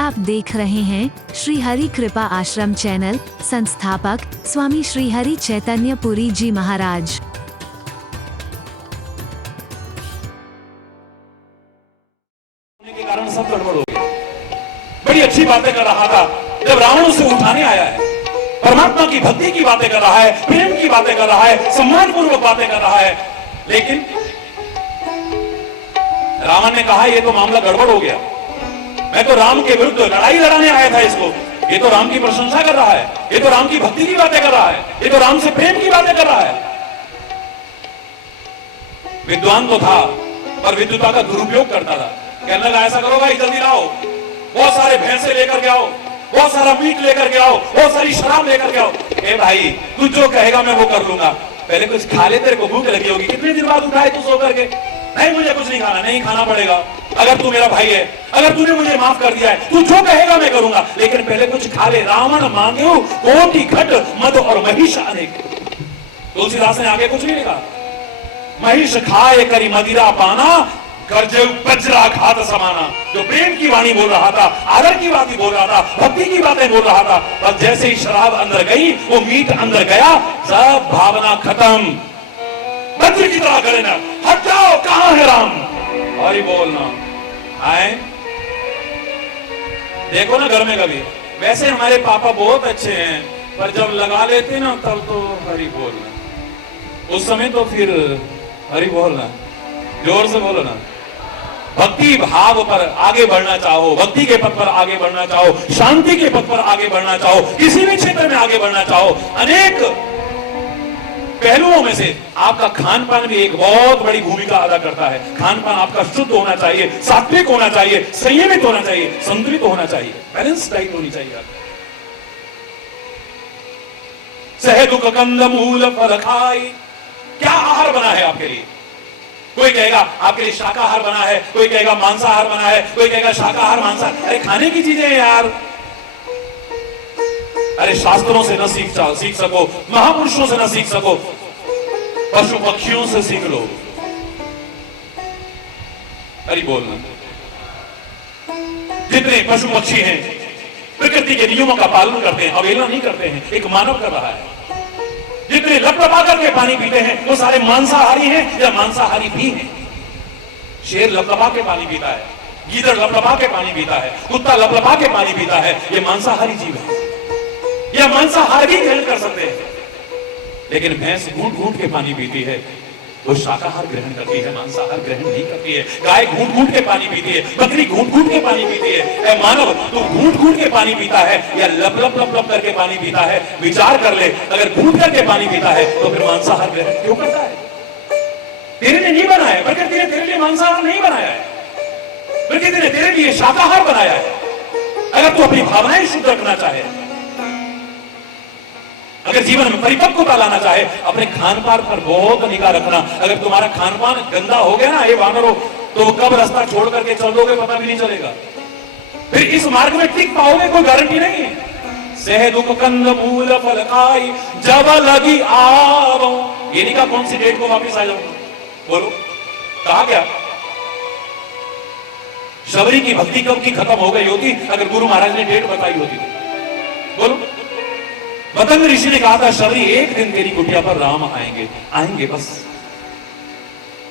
आप देख रहे हैं श्री हरि कृपा आश्रम चैनल। संस्थापक स्वामी श्री हरि चैतन्य पुरी जी महाराज। के कारण सब गड़बड़ हो गया। बड़ी अच्छी बातें कर रहा था, जब रावण उसे उठाने आया है, परमात्मा की भक्ति की बातें कर रहा है, प्रेम की बातें कर रहा है, सम्मान पूर्वक बातें कर रहा है, लेकिन रावण ने कहा ये तो मामला गड़बड़ हो गया। मैं तो राम के विरुद्ध लड़ाई लड़ाने आया था इसको। ये तो राम की प्रशंसा कर रहा है, ये तो राम की भक्ति की बातें कर रहा है, ये तो राम से प्रेम की बातें कर रहा है। विद्वान तो था पर विद्वता का दुरुपयोग करता था। कहने लगा ऐसा करो भाई, जल्दी लाओ, बहुत सारे भैंसे लेकर के आओ, बहुत सारा मीट लेकर के आओ, बहुत सारी शराब लेकर के आओ। ए भाई तू जो कहेगा मैं वो कर लूंगा, पहले कुछ खा ले, तेरे को भूख लगी होगी। कितने दिन बाद उठाए तू सो करके? नहीं मुझे कुछ नहीं खाना। नहीं खाना पड़ेगा, अगर तू मेरा भाई है, अगर तूने मुझे माफ कर दिया है, तू जो कहेगा मैं करूंगा, लेकिन पहले कुछ खा ले। रावण मांगे कोटि घट मद और महिष अनेक। तुलसीदास ने आगे कुछ नहीं लिखा। महिष खाए करी मदिरा पाना, गर्जे वज्रा घात समाना। जो प्रेम की वाणी बोल रहा था, आदर की बातें बोल रहा था, भक्ति की बातें बोल रहा था, बस जैसे ही शराब अंदर गई, वो मीट अंदर गया, सब भावना खत्म। वज्र की तरह गले ना, हट जाओ, कहां है राम? और ही बोलना आए। देखो ना घर में कभी, वैसे हमारे पापा बहुत अच्छे हैं, पर जब लगा लेते ना तब तो हरि बोलना। उस समय तो फिर हरि बोलना, जोर से बोलो ना। भक्ति भाव पर आगे बढ़ना चाहो, भक्ति के पथ पर आगे बढ़ना चाहो, शांति के पथ पर आगे बढ़ना चाहो, किसी भी क्षेत्र में आगे बढ़ना चाहो, अनेक पहलुओं में से आपका खान पान भी एक बहुत बड़ी भूमिका अदा करता है। खान पान आपका शुद्ध होना चाहिए, सात्विक होना चाहिए, संयमित होना चाहिए, संतुलित होना चाहिए, बैलेंस डाइट होनी चाहिए। सहदुक कंद मूल फल खाई, क्या आहार बना है आपके लिए? कोई कहेगा आपके लिए शाकाहार बना है, कोई कहेगा मांसाहार बना है, कोई कहेगा शाकाहार मांसाहार। अरे खाने की चीजें हैं यार। अरे शास्त्रों से न सीख सको, महापुरुषों से न सीख सको, पशु पक्षियों से सीख लो। अरे बोलना। जितने पशु पक्षी हैं प्रकृति के नियमों का पालन करते हैं, अवहेलना नहीं करते हैं, एक मानव कर रहा है। जितने लपलपा करके पानी पीते हैं वो सारे मांसाहारी हैं या मांसाहारी भी हैं। शेर लपलपा के पानी पीता है, गीदड़ लपलपा के पानी पीता है, कुत्ता लपलपा के पानी पीता है, ये मांसाहारी जीव है। या मांसाहार भी ग्रहण कर सकते हैं, लेकिन भैंस घूंट घूंट के पानी पीती है, वो शाकाहार ग्रहण करती है, मांसाहार ग्रहण नहीं करती है। गाय घूंट घूंट के पानी पीती है, बकरी घूंट घूंट के पानी पीती है। ऐ मानव, तू घूंट घूंट के पानी पीता है या लप लप लप लप करके पानी पीता है? विचार कर ले। अगर घूंट करके पानी पीता है तो फिर मांसाहार ग्रहण क्यों करता है? तेरे ने नहीं बनाया, प्रकृति ने तेरे लिए मांसाहार नहीं बनाया है, प्रकृति ने तेरे लिए शाकाहार बनाया है। अगर तू अपनी भावनाएं शुद्ध रखना चाहे, अगर जीवन में परिपक्वता लाना चाहे, अपने खान पान पर बहुत निगाह रखना। अगर तुम्हारा खान पान गंदा हो गया ना, ये वानरों, तो कब रास्ता छोड़ करके चल दोगे पता भी नहीं चलेगा। फिर इस मार्ग में टिक पाओगे कोई गारंटी नहीं है। सहदुक कंद मूल फल खाई, जब लगी आवो। ये नहीं कहा कौन सी डेट को वापिस आ जाऊंगा, बोलो कहा क्या? शबरी की भक्ति कब की खत्म हो गई होती अगर गुरु महाराज ने डेट बताई होती तो? बोलो। मतंग ऋषि ने कहा था शबरी एक दिन तेरी कुटिया पर राम आएंगे, आएंगे बस।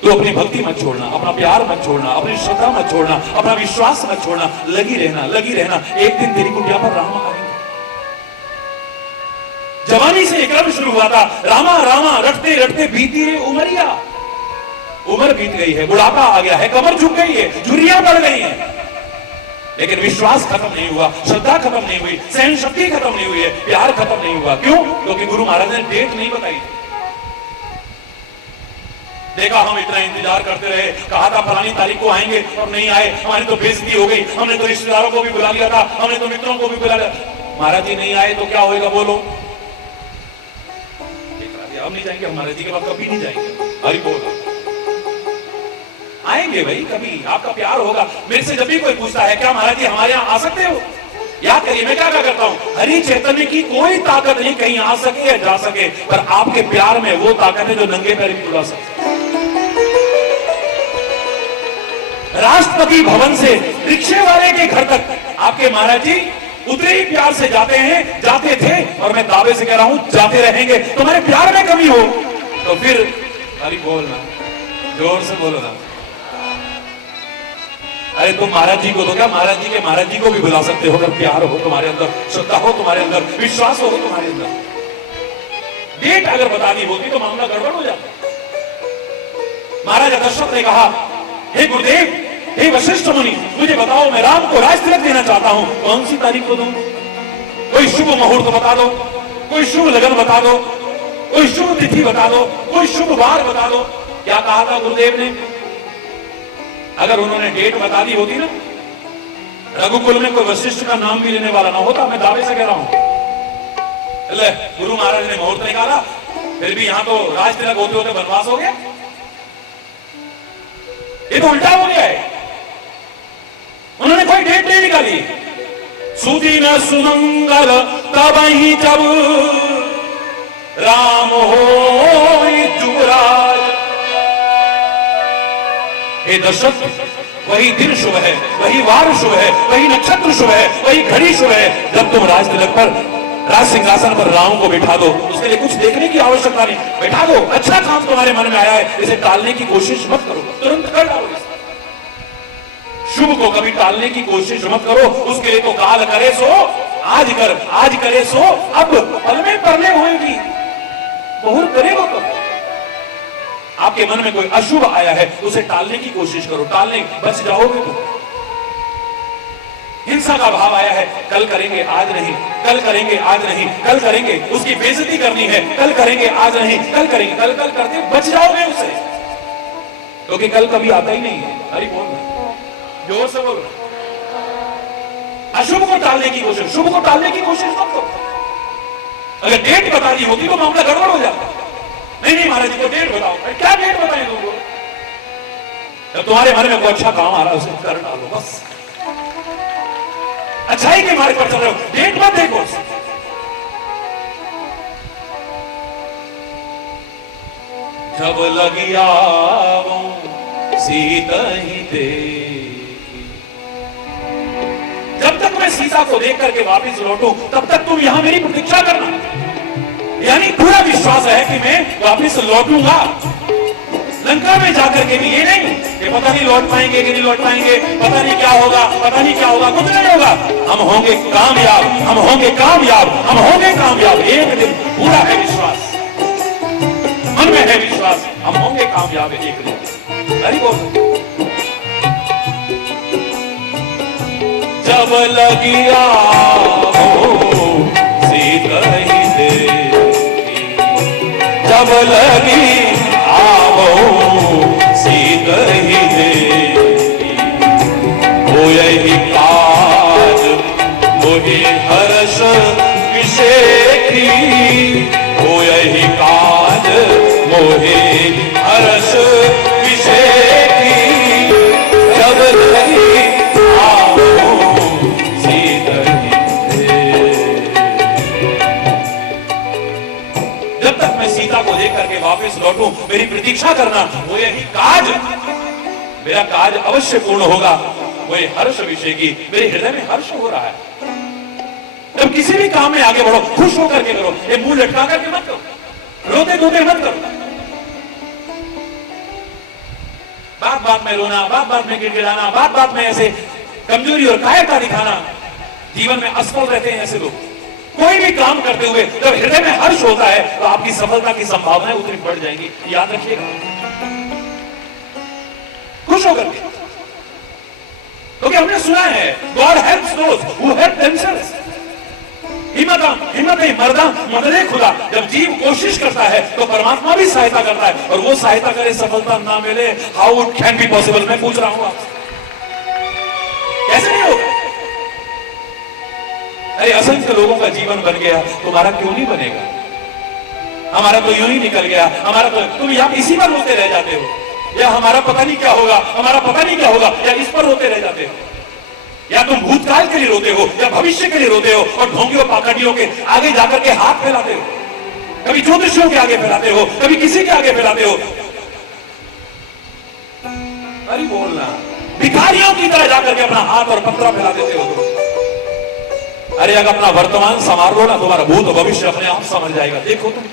तो अपनी भक्ति मत छोड़ना, अपना प्यार मत छोड़ना, अपनी श्रद्धा मत छोड़ना, अपना विश्वास मत छोड़ना, लगी रहना, लगी रहना। एक दिन तेरी कुटिया पर राम आएंगे। जवानी से एक क्रम शुरू हुआ था, रामा रामा रटते रटते बीती रे उमरिया। उम्र बीत गई है, बुढ़ापा आ गया है, कमर झुक गई है, झुर्रियां बढ़ गई हैं, लेकिन विश्वास खत्म नहीं हुआ, श्रद्धा खत्म नहीं हुई, सहन शक्ति खत्म नहीं हुई है, प्यार खत्म नहीं हुआ। क्यों? क्योंकि गुरु महाराज ने डेट नहीं बताई थी। देखा हम इतना इंतजार करते रहे, कहा था फलानी तारीख को आएंगे और नहीं आए, हमारी तो बेइज्जती हो गई, हमने तो रिश्तेदारों को भी बुला लिया था, हमने तो मित्रों को भी बुला लिया। महाराज जी नहीं आए तो क्या होएगा बोलो? अब नहीं जाएंगे, महाराज जी के पास कभी नहीं जाएंगे। हरि बोलो। आएंगे भाई, कभी आपका प्यार होगा। मेरे से जब भी कोई पूछता है क्या महाराज जी हमारे यहाँ आ सकते हो, याद करिए मैं क्या करता हूं। हरि चैतन्य की कोई ताकत नहीं कहीं आ सके या जा सके, पर आपके प्यार में वो ताकत है जो नंगे पैर भी उड़ा सके। राष्ट्रपति भवन से रिक्शे वाले के घर तक आपके महाराज जी उतने ही प्यार से जाते हैं, जाते थे, और मैं दावे से कह रहा हूं जाते रहेंगे। तुम्हारे प्यार में कमी हो तो फिर अरे बोलना, जोर से बोलो ना। अरे तुम महाराज जी को तो क्या, महाराज जी को भी बुला सकते हो अगर प्यार हो तुम्हारे अंदर, श्रद्धा हो तुम्हारे अंदर, विश्वास हो तुम्हारे अंदर। डेट अगर बता दी होती तो मामला गड़बड़ हो जाता। महाराजा दशरथ ने कहा, हे गुरुदेव, हे वशिष्ठ मुनि, मुझे बताओ मैं राम को राज तिलक देना चाहता हूं, कौन सी तारीख को दूं? कोई शुभ मुहूर्त बता दो, कोई शुभ लगन बता दो, कोई शुभ तिथि बता दो, कोई शुभ वार बता दो। क्या कहा था गुरुदेव ने? अगर उन्होंने डेट बता दी होती ना, रघुकुल में कोई वशिष्ठ का नाम भी लेने वाला ना होता। मैं दावे से कह रहा हूं। गुरु महाराज ने मुहूर्त निकाला, फिर भी यहां तो राज तिलक होते होते वनवास हो गया। ये तो उल्टा हो गया है। उन्होंने कोई डेट नहीं निकाली। सुदिन सुमंगल तब ही जब राम हो युवराज। हे दशरथ, वही दिन शुभ है, वही वार शुभ है, वही नक्षत्र शुभ है, वही घड़ी शुभ है जब तुम राज तिलक पर, राज सिंहासन पर राम को बिठा दो। उसके लिए कुछ देखने की आवश्यकता नहीं, बिठा दो। अच्छा काम तुम्हारे मन में आया है, इसे टालने की कोशिश मत करो, तुरंत कर डालो। शुभ को कभी टालने की कोशिश मत करो। उसके लिए तो काल करे सो आज कर, आज करे सो अब, पल में परले होएगी, मुहूर्त करेगा तो। आपके मन में कोई अशुभ आया है, उसे टालने की कोशिश करो, टालने बच जाओगे तो। हिंसा का भाव आया है, कल करेंगे आज नहीं, कल करेंगे आज नहीं, कल करेंगे, उसकी बेइज्जती करनी है, कल करेंगे आज नहीं, कल करेंगे, कल कल करते बच जाओगे उसे, क्योंकि कल कभी आता ही नहीं है। अरे बोल, जोर से बोलो। अशुभ को टालने की कोशिश, शुभ को टालने की कोशिश मत करो। अगर डेट बता दी होती तो मामला गड़बड़ हो जाता। नहीं नहीं महाराज जी को डेट बताओ। क्या डेट बताएं तुमको? जब तुम्हारे मन में कोई अच्छा काम आ रहा है उसे कर डालो बस। अच्छाई के मार्ग पर चल रहे हो, डेट मत देखो। जब लगी आवो सीता ही दे, जब तक मैं सीता को देख करके वापिस लौटूं तब तक तुम यहां मेरी प्रतीक्षा करना। यानी पूरा विश्वास है कि मैं वापिस लौटूंगा। लंका में जाकर के भी ये नहीं कि पता नहीं लौट पाएंगे कि नहीं लौट पाएंगे, पता नहीं क्या होगा, पता नहीं क्या होगा, कुछ नहीं होगा। हम होंगे कामयाब, हम होंगे कामयाब, हम होंगे कामयाब। एक दिन पूरा है विश्वास, मन में है विश्वास, हम होंगे कामयाब एक दिन। अरे बोल। जब लगी आवो सीता ही दे, जब लगी आवो सीता ही दे, हो यही काज मोहि हर्ष विशेखी, हो यही काज मोहि हर्ष विशेखी। जब लगी आवो सीता ही दे। जब तक मैं सीता को देख करके वापस लौटूं, मेरी प्रतीक्षा करना, वो यही काज, मेरा काज अवश्य पूर्ण होगा। वो हर्ष विषय की, मेरे हृदय में हर्ष हो रहा है। जब किसी भी काम में आगे बढ़ो, खुश होकर के करो, ये मुंह लटका करके मत करो, रोते धोते मत करो। बात बात में रोना, बात बात में गिड़गिड़ाना, बात बात में ऐसे कमजोरी और कायरता दिखाना, जीवन में असफल रहते हैं ऐसे लोग। कोई भी काम करते हुए जब हृदय में हर्ष होता है तो आपकी सफलता की संभावनाएं उतनी बढ़ जाएंगी, याद रखिएगा। खुश होकर के, क्योंकि हमने सुना है God helps those who help themselves. हिम्मत नहीं मर्दा मददे खुदा। जब जीव कोशिश करता है तो परमात्मा भी सहायता करता है, और वो सहायता करे सफलता ना मिले, how it can be possible? मैं पूछ रहा हूं आपसे, कैसे नहीं होगा? अरे असंख्य लोगों का जीवन बन गया, तुम्हारा क्यों नहीं बनेगा? हमारा तो यूं ही निकल गया, हमारा तो, तुम यहां इसी पर रोते रह जाते हो, या हमारा पता नहीं क्या होगा, हमारा पता नहीं क्या होगा, या इस पर रोते रह जाते हो, या तुम भूतकाल के लिए रोते हो या भविष्य के लिए रोते हो, और ढोंगियों पाखंडियों के आगे जाकर के हाथ फैलाते हो, कभी ज्योतिषियों के आगे फैलाते हो, कभी किसी के आगे फैलाते हो। अरे बोलना, भिखारियों की तरह जाकर के अपना हाथ और पत्रा फैला देते हो तुम। अरे अगर अपना वर्तमान संवार लो ना, तुम्हारा भूत भविष्य अपने आप समझ जाएगा। देखो तुम,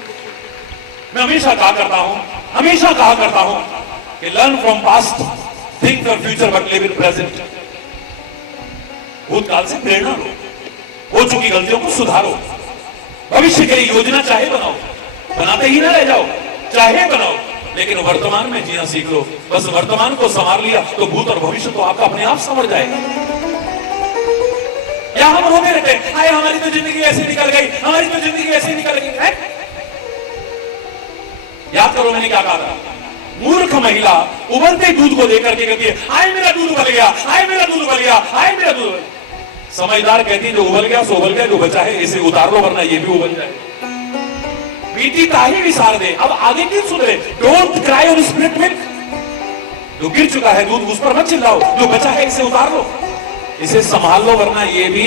मैं हमेशा कहा करता हूं कि learn from past, think for future but live in present. भूतकाल से प्रेरणा लो, हो चुकी गलतियों को सुधारो, भविष्य के लिए योजना चाहे बनाओ, बनाते ही ना रह जाओ, चाहे बनाओ, लेकिन वर्तमान में जीना सीख लो। बस वर्तमान को संवार लिया तो भूत और भविष्य तो आपका अपने आप संवर जाएगा। या हम रोते रहते हैं, हाय हमारी तो जिंदगी ऐसे निकल गई, हमारी तो जिंदगी ऐसे निकल गई है। याद करो मैंने क्या कहा था। मूर्ख महिला उबलते दूध को देकर के कहती है, हाय मेरा दूध उबल गया, हाय मेरा दूध उबल गया, हाय मेरा दूध उबल गया। समझदार कहती है, जो उबल गया सो उबल गया, जो बचा है इसे उतार लो वरना ये भी उबल जाए। बीती ताही विसार दे, अब आगे क्यों सुधरे। Don't cry on spirit milk. जो गिर चुका है दूध उस पर मत चिल्लाओ, जो बचा है इसे उतार लो, इसे संभाल लो वरना ये भी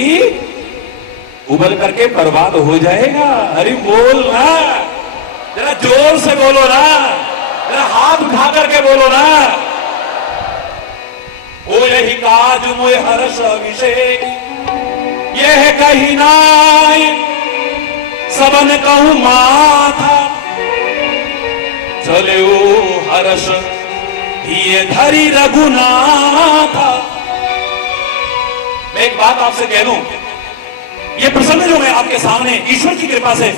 उबल करके बर्बाद हो जाएगा। अरे बोल ना, जरा जोर से बोलो ना, जरा हाथ उठा करके बोलो ना। ओ यही काज मोय हर्ष अभिषेक, यह कही नाय सबन कहूं माथा, चले ओ हर्ष ये धरी रघुनाथा। मैं एक बात आपसे कह दूं, ये प्रसंग जो मैं आपके सामने ईश्वर की कृपा से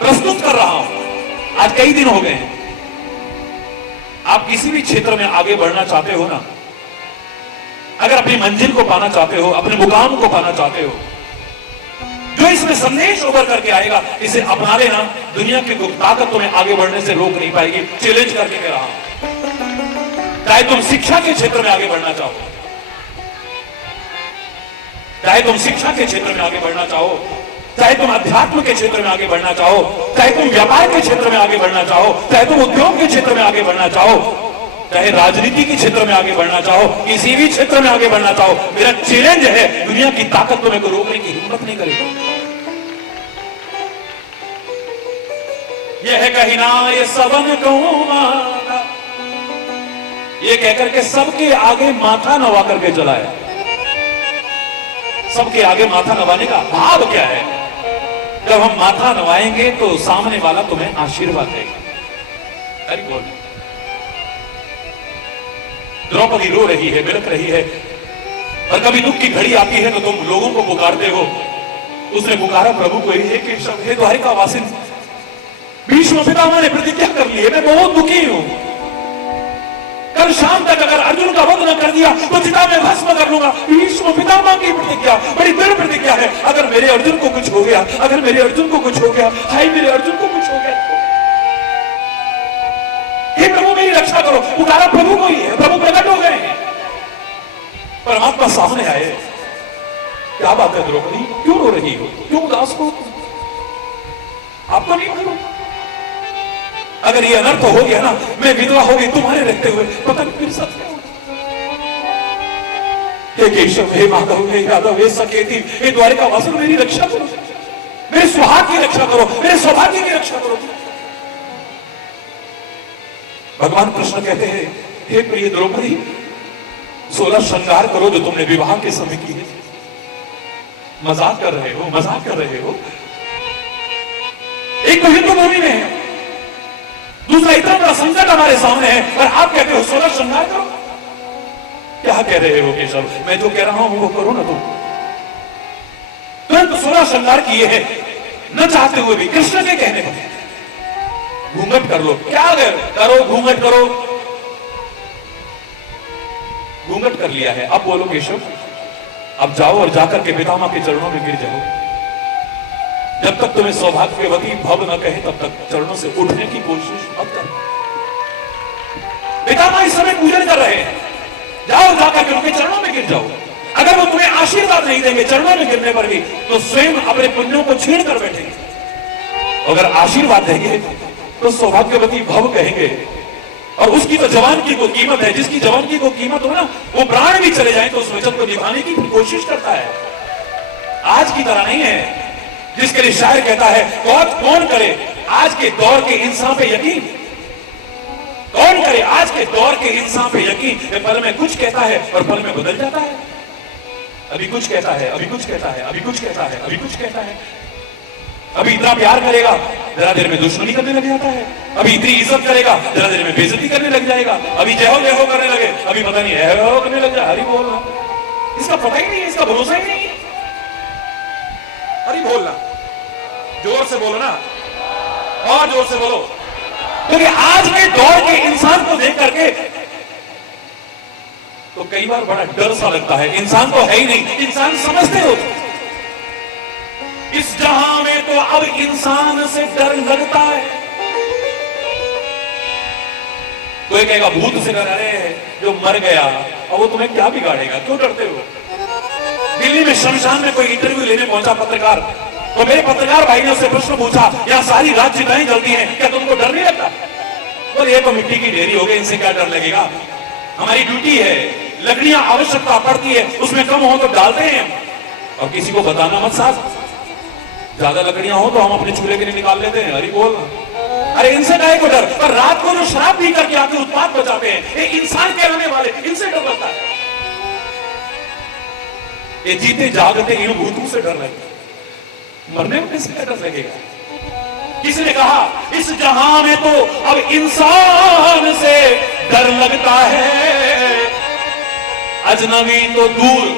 प्रस्तुत कर रहा हूं, आज कई दिन हो गए हैं। आप किसी भी क्षेत्र में आगे बढ़ना चाहते हो ना, अगर अपनी मंजिल को पाना चाहते हो, अपने मुकाम को पाना चाहते हो, जो इसमें संदेश उभर करके आएगा इसे अपना लेना। दुनिया की कोई ताकत तुम्हें आगे बढ़ने से रोक नहीं पाएगी। चैलेंज करके कह रहा हूं, चाहे तुम शिक्षा के क्षेत्र में आगे बढ़ना चाहो, चाहे तुम शिक्षा के क्षेत्र में आगे बढ़ना चाहो, चाहे तुम अध्यात्म के क्षेत्र में आगे बढ़ना चाहो, चाहे तुम व्यापार के क्षेत्र में आगे बढ़ना चाहो, चाहे तुम उद्योग के क्षेत्र में आगे बढ़ना चाहो, चाहे राजनीति के क्षेत्र में आगे बढ़ना चाहो, किसी भी क्षेत्र में आगे बढ़ना चाहो, मेरा चैलेंज है, दुनिया की ताकत तुम्हें को रोकने की हिम्मत नहीं करेगी। यह कहना ये सबन कहूं माथा, ये कहकर के सबके आगे माथा नवा करके चलाया। सबके आगे माथा नवाने का भाव क्या है। जब हम माथा नवाएंगे तो सामने वाला तुम्हें आशीर्वाद देगा। अरे बोल, द्रौपदी रो रही है, बिलख रही है, और कभी दुख की घड़ी आती है तो तुम लोगों को पुकारते हो। उसने पुकारा प्रभु को, हे केशव, हे द्वारिका वासिन, भीष्म पितामह ने प्रतिज्ञा कर ली है, मैं बहुत दुखी हूं। कल शाम तक अगर अर्जुन का वध न कर दिया तो चिता में भस्म कर लूंगा। भीष्म पितामह की प्रतिज्ञा बड़ी दृढ़ प्रतिज्ञा है। अगर मेरे अर्जुन को कुछ हो गया, अगर मेरे अर्जुन को कुछ हो गया, हाय मेरे अर्जुन को कुछ हो गया, हे प्रभु मेरी रक्षा करो। पुकारा प्रभु को ही है, प्रभु प्रकट हो गए हैं, परमात्मा सामने आए। क्या बात है द्रौपदी, क्यों रो रही हो, क्यों उदास हो? आपको नहीं मालूम, अगर ये अनर्थ हो गया ना, मैं विधवा हो गई तुम्हारे रहते हुए, पता नहीं मेरे साथ क्या होगा। हे केशव, हे माधव, हे यादव, हे सकेती, हे द्वारिका वासन, मेरी रक्षा करो, मेरे सुहाग की रक्षा करो, मेरे सौभाग्य की रक्षा करो। भगवान कृष्ण कहते हैं, हे प्रिय द्रौपदी, 16 श्रृंगार करो जो तुमने विवाह के समय की है। मजाक कर रहे हो, मजाक कर रहे हो। एक तो हिंदू भूमि में है, दूसरा इतना बड़ा संकट हमारे सामने है, और आप कहते हो 16 श्रृंगार करो। क्या कह रहे हो केशव? मैं जो कह रहा हूं वो करो ना तुम। तुरंत 16 श्रृंगार किए हैं, न चाहते हुए भी, कृष्ण के कहने पर। घूंघट कर लो, क्या करो, घूंघट करो। घूंघट कर लिया है, अब बोलो केशव, अब जाओ और जाकर के पितामह के चरणों में गिर जाओ। जब तक तुम्हें सौभाग्यवती भव न कहे तब तक चरणों से उठने की कोशिश मत करो। पितामह इस समय पूजन कर रहे हैं, जाओ जाकर के उनके चरणों में गिर जाओ। अगर वो तुम्हें आशीर्वाद नहीं देंगे चरणों में गिरने पर भी, तो स्वयं अपने पुण्यों को छीन कर बैठेंगे। अगर आशीर्वाद देंगे तो सौभाग्यवती भव कहेंगे, और उसकी तो जवान की को कीमत है। जिसकी जवान की को कीमत हो ना, वो प्राण भी चले जाए तो उस वचन को निभाने की कोशिश करता है। आज की तरह नहीं है जिसके लिए शायर कहता है, बहुत कौन करे आज के दौर के इंसान पे यकीन। कौन करे आज के दौर के इंसान पे यकीन। ये पल में कुछ कहता है और पल में बदल जाता है। अभी कुछ कहता है, अभी कुछ कहता है, अभी कुछ कहता है, अभी कुछ कहता है। अभी इतना प्यार करेगा, जरा देर में दुश्मनी करने लग जाता है। अभी इतनी इज्जत करेगा, जरा देर में बेइज्जती करने लग जाएगा। अभी जय हो करने लगे, अभी पता नहीं है हो करने लग जाए। हरी बोल, इसका पता ही नहीं, इसका भरोसा ही नहीं। हरी बोलना, जोर से बोलो ना, और जोर से बोलो। क्योंकि आज के दौर के इंसान को देख करके तो कई बार बड़ा डर सा लगता है। इंसान तो है ही नहीं, इंसान समझते हो। इस जहां में तो अब इंसान से डर लगता है। कोई कहेगा भूत से डर रहे हैं, जो मर गया अब वो तुम्हें क्या बिगाड़ेगा, क्यों डरते हो। दिल्ली में शमशान में कोई इंटरव्यू लेने पहुंचा पत्रकार, तो मेरे पत्रकार भाई ने उससे प्रश्न पूछा, यहां सारी रात चिताएं जलती हैं, क्या तुमको डर नहीं लगता। बोले ये तो मिट्टी की ढेरी हो गई, इनसे क्या डर लगेगा। हमारी ड्यूटी है, लकड़ियां आवश्यकता पड़ती है, उसमें कम हो तो डालते हैं। और किसी को बताना मत साहब, ज्यादा लकड़ियां हो तो हम अपने चूल्हे के लिए निकाल लेते हैं। हरी बोल, अरे इनसे काहे को डर। पर रात को जो शराब पी करके आके उत्पाद बचाते हैं, ये इंसान कहलाने वाले, इनसे डर लगता है। ये जीते जागते इन भूतों से डर लगता है, मरने में से डर लगेगा। किसी ने कहा इस जहां में तो अब इंसान से डर लगता है, अजनबी तो दूर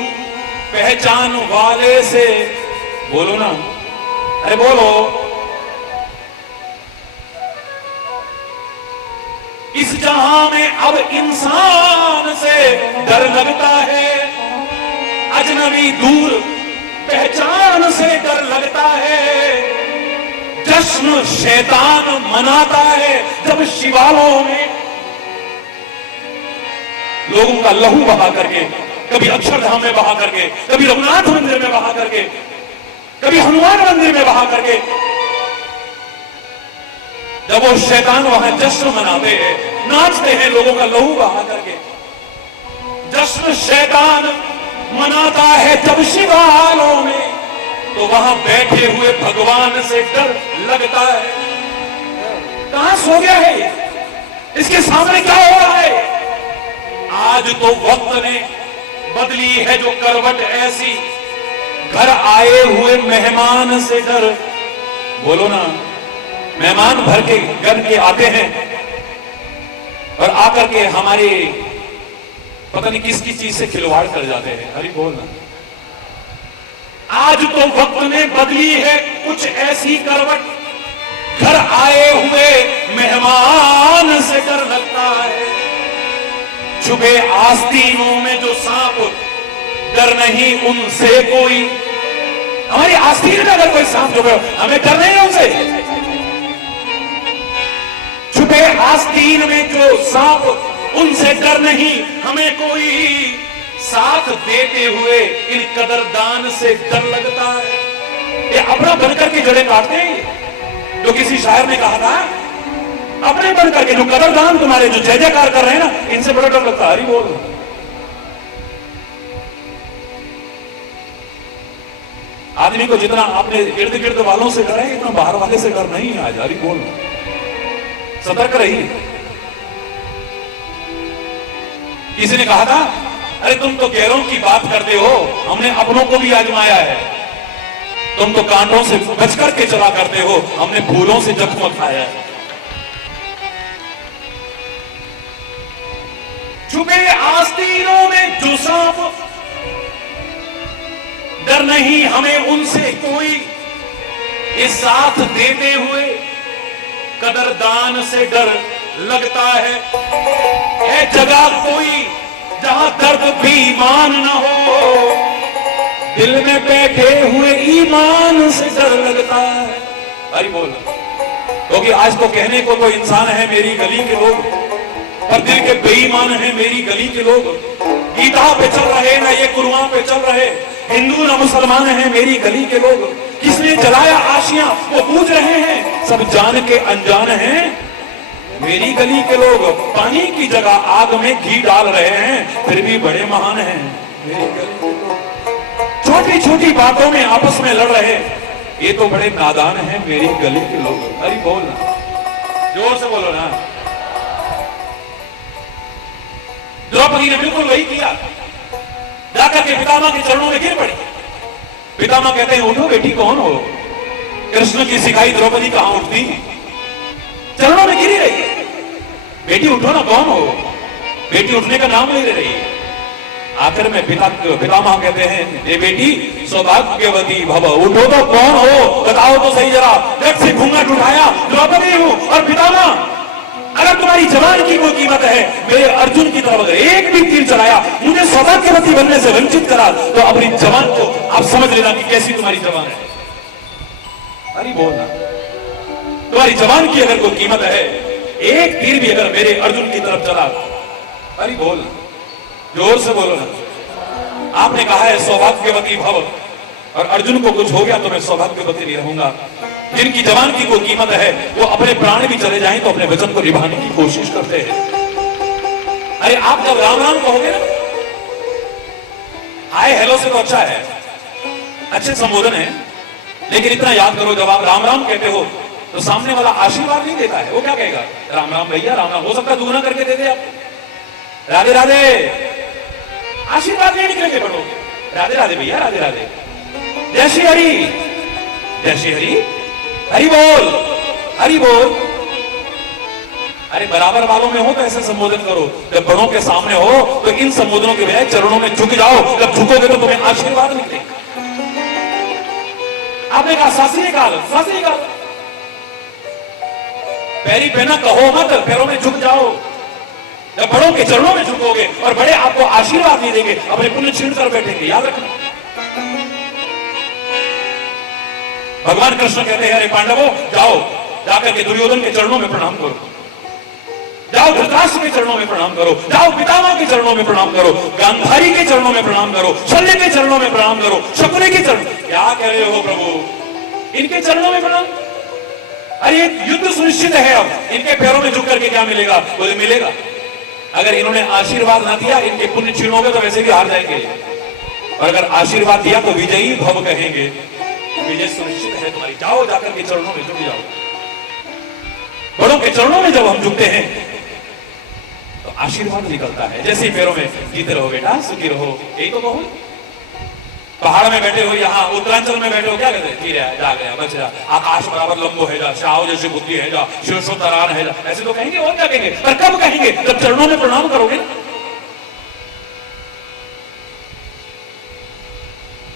पहचान वाले से। बोलो ना, अरे बोलो। इस जहां में अब इंसान से डर लगता है, अजनबी दूर पहचान से डर लगता है। जश्न शैतान मनाता है जब शिवालयों में लोगों का लहू बहा करके, कभी अक्षरधाम में बहा करके, कभी रघुनाथ मंदिर में बहा करके, कभी हनुमान मंदिर में बहा करके। जब वो शैतान वहां जश्न मनाते हैं, नाचते हैं, लोगों का लहू बहा करके। जश्न शैतान मनाता है जब शिवालयों में, तो वहां बैठे हुए भगवान से डर लगता है। कहां सो गया है, इसके सामने क्या हो रहा है। आज तो वक्त ने बदली है जो करवट ऐसी, घर आए हुए मेहमान से डर। बोलो ना, मेहमान भर के घर के आते हैं और आकर के हमारे पता नहीं किस किस चीज से खिलवाड़ कर जाते हैं। हरी बोलना, आज तो वक्त ने बदली है कुछ ऐसी करवट, घर आए हुए मेहमान से डर लगता है। छुपे आस्तीनों में जो सांप, डर नहीं उनसे कोई। हमारी आस्तीन में अगर कोई सांप छुपे, हमें डर नहीं है उनसे। छुपे आस्तीन में जो सांप, उनसे डर नहीं हमें कोई। साथ देते हुए इन कदरदान से डर लगता है। ये अपना बनकर के जड़ें काटते हैं। जो किसी शायर ने कहा था, अपने बनकर के जो कदरदान तुम्हारे जो जय जयकार कर रहे हैं ना, इनसे बड़ा डर लगता है। हरी बोल। आदमी को जितना अपने इर्द गिर्द वालों से डर है, इतना बाहर वाले से डर नहीं है आज। हरी बोल, सतर्क रहिए। किसी ने कहा था, अरे तुम तो गैरों की बात करते हो, हमने अपनों को भी आजमाया है। तुम तो कांटों से बच करके चला करते हो, हमने फूलों से जख्म खाया है। छुपे आस्तीनों में जो सांप, डर नहीं हमें उनसे कोई। इस साथ देते हुए कदरदान से डर लगता है जगह कोई जहां दर्द भी ईमान न हो। दिल में बैठे हुए ईमान से डर लगता है। अरे बोल, क्योंकि आज तो कहने को तो इंसान है मेरी गली के लोग, पर दिल के बेईमान है मेरी गली के लोग। गीता पे चल रहे ना ये कुरान पे चल रहे, हिंदू ना मुसलमान है मेरी गली के लोग। किसने जलाया आशियां वो पूछ रहे हैं, सब जान के अनजान हैं मेरी गली के लोग। पानी की जगह आग में घी डाल रहे हैं, फिर भी बड़े महान हैं मेरी गली के लोग। छोटी छोटी बातों में आपस में लड़ रहे, ये तो बड़े नादान हैं मेरी गली के लोग। अरे बोल ना, जोर से बोलो ना। द्रौपदी ने बिल्कुल वही किया, जाकर के पितामह के चरणों में गिर पड़ी। पितामह कहते हैं उठो बेटी, कौन हो? कृष्ण की सिखाई द्रौपदी कहां उठती, चरणों में गिरी रही। बेटी उठो ना, कौन हो? बेटी उठने का नाम नहीं ले रही। आखिर में पितामह कहते हैं ये बेटी सौभाग्यवती भव, उठो तो कौन हो, बताओ तो सही जरा। जब से घूंघट उठाया, द्रौपदी हूं। और पितामह, अगर तुम्हारी जवान की कोई कीमत है, मेरे अर्जुन की तरफ अगर एक भी तीर चलाया, मुझे सौभाग्यवती बनने से वंचित करा, तो अपनी जवान को आप समझ लेना कि कैसी तुम्हारी जवान है। अरे बोलना, तुम्हारी जवान की अगर कोई कीमत है, एक तीर भी अगर मेरे अर्जुन की तरफ चला, अरे बोलना, जोर से बोलो ना। आपने कहा है सौभाग्यवती भव, और अर्जुन को कुछ हो गया तो मैं सौभाग्यवती नहीं रहूंगा। जिनकी जवान की कोई कीमत है, वो अपने प्राण भी चले जाएं तो अपने वचन को निभाने की कोशिश करते हैं। अरे आप जब राम राम कहोगे ना, हाय हेलो से तो अच्छा है, अच्छे संबोधन है, लेकिन इतना याद करो जब आप राम राम कहते हो तो सामने वाला आशीर्वाद नहीं देता है। वो क्या कहेगा? राम राम भैया, राम राम। हो सकता है दुगना करके दे दे आप, राधे राधे, आशीर्वाद नहीं निकलेंगे पढ़ोगे, राधे राधे भैया, राधे राधे, जय श्री हरि, जय श्री हरि, हरि बोल, हरि बोल। अरे बराबर वालों में हो तो ऐसे संबोधन करो, जब बड़ों के सामने हो तो इन संबोधनों के बजाय चरणों में झुक जाओ। जब झुकोगे तो तुम्हें आशीर्वाद मिलेगा। आपने कहा शास्त्रीय काल, शास्त्रीय काल, पैरी पहना कहो मत, पैरों में झुक जाओ। जब बड़ों के चरणों में झुकोगे और बड़े आपको आशीर्वाद नहीं देंगे, अपने पुण्य छीन कर बैठेंगे, याद रखना। भगवान कृष्ण कहते हैं अरे पांडवों, जाओ जाकर के दुर्योधन के चरणों में प्रणाम करो, जाओ धृतराष्ट्र के चरणों में प्रणाम करो, जाओ पितामह के चरणों में प्रणाम करो, गांधारी के चरणों में प्रणाम करो, शल्य के चरणों में प्रणाम करो, शकुनी के चरण। क्या कह रहे हो प्रभु, इनके चरणों में प्रणाम? अरे युद्ध सुनिश्चित है, अब इनके पैरों में झुक करके क्या मिलेगा? बोले मिलेगा, अगर इन्होंने आशीर्वाद ना दिया, इनके पुण्य छीनोगे तो वैसे भी हार जाएंगे, और अगर आशीर्वाद दिया तो विजयी भव कहेंगे, विजय सुनिश्चित है तुम्हारी। जाओ जाकर के चरणों में झुक जाओ। बड़ों के चरणों में जब हम झुकते हैं तो आशीर्वाद निकलता है। जैसे ही पैरों में, जीते रहो बेटा, सुखी रहो, यही तो कहो। पहाड़ में बैठे हो, यहाँ उत्तरांचल में बैठे हो, क्या कहते हैं? जी रहा, जा गया, बच रहा, आकाश बराबर लंबो है जा, शाह जैसी बुद्धि है जा, शिव तरान है जा, ऐसे तो कहेंगे। और क्या कहेंगे? पर कब कहेंगे? जब चरणों में प्रणाम करोगे।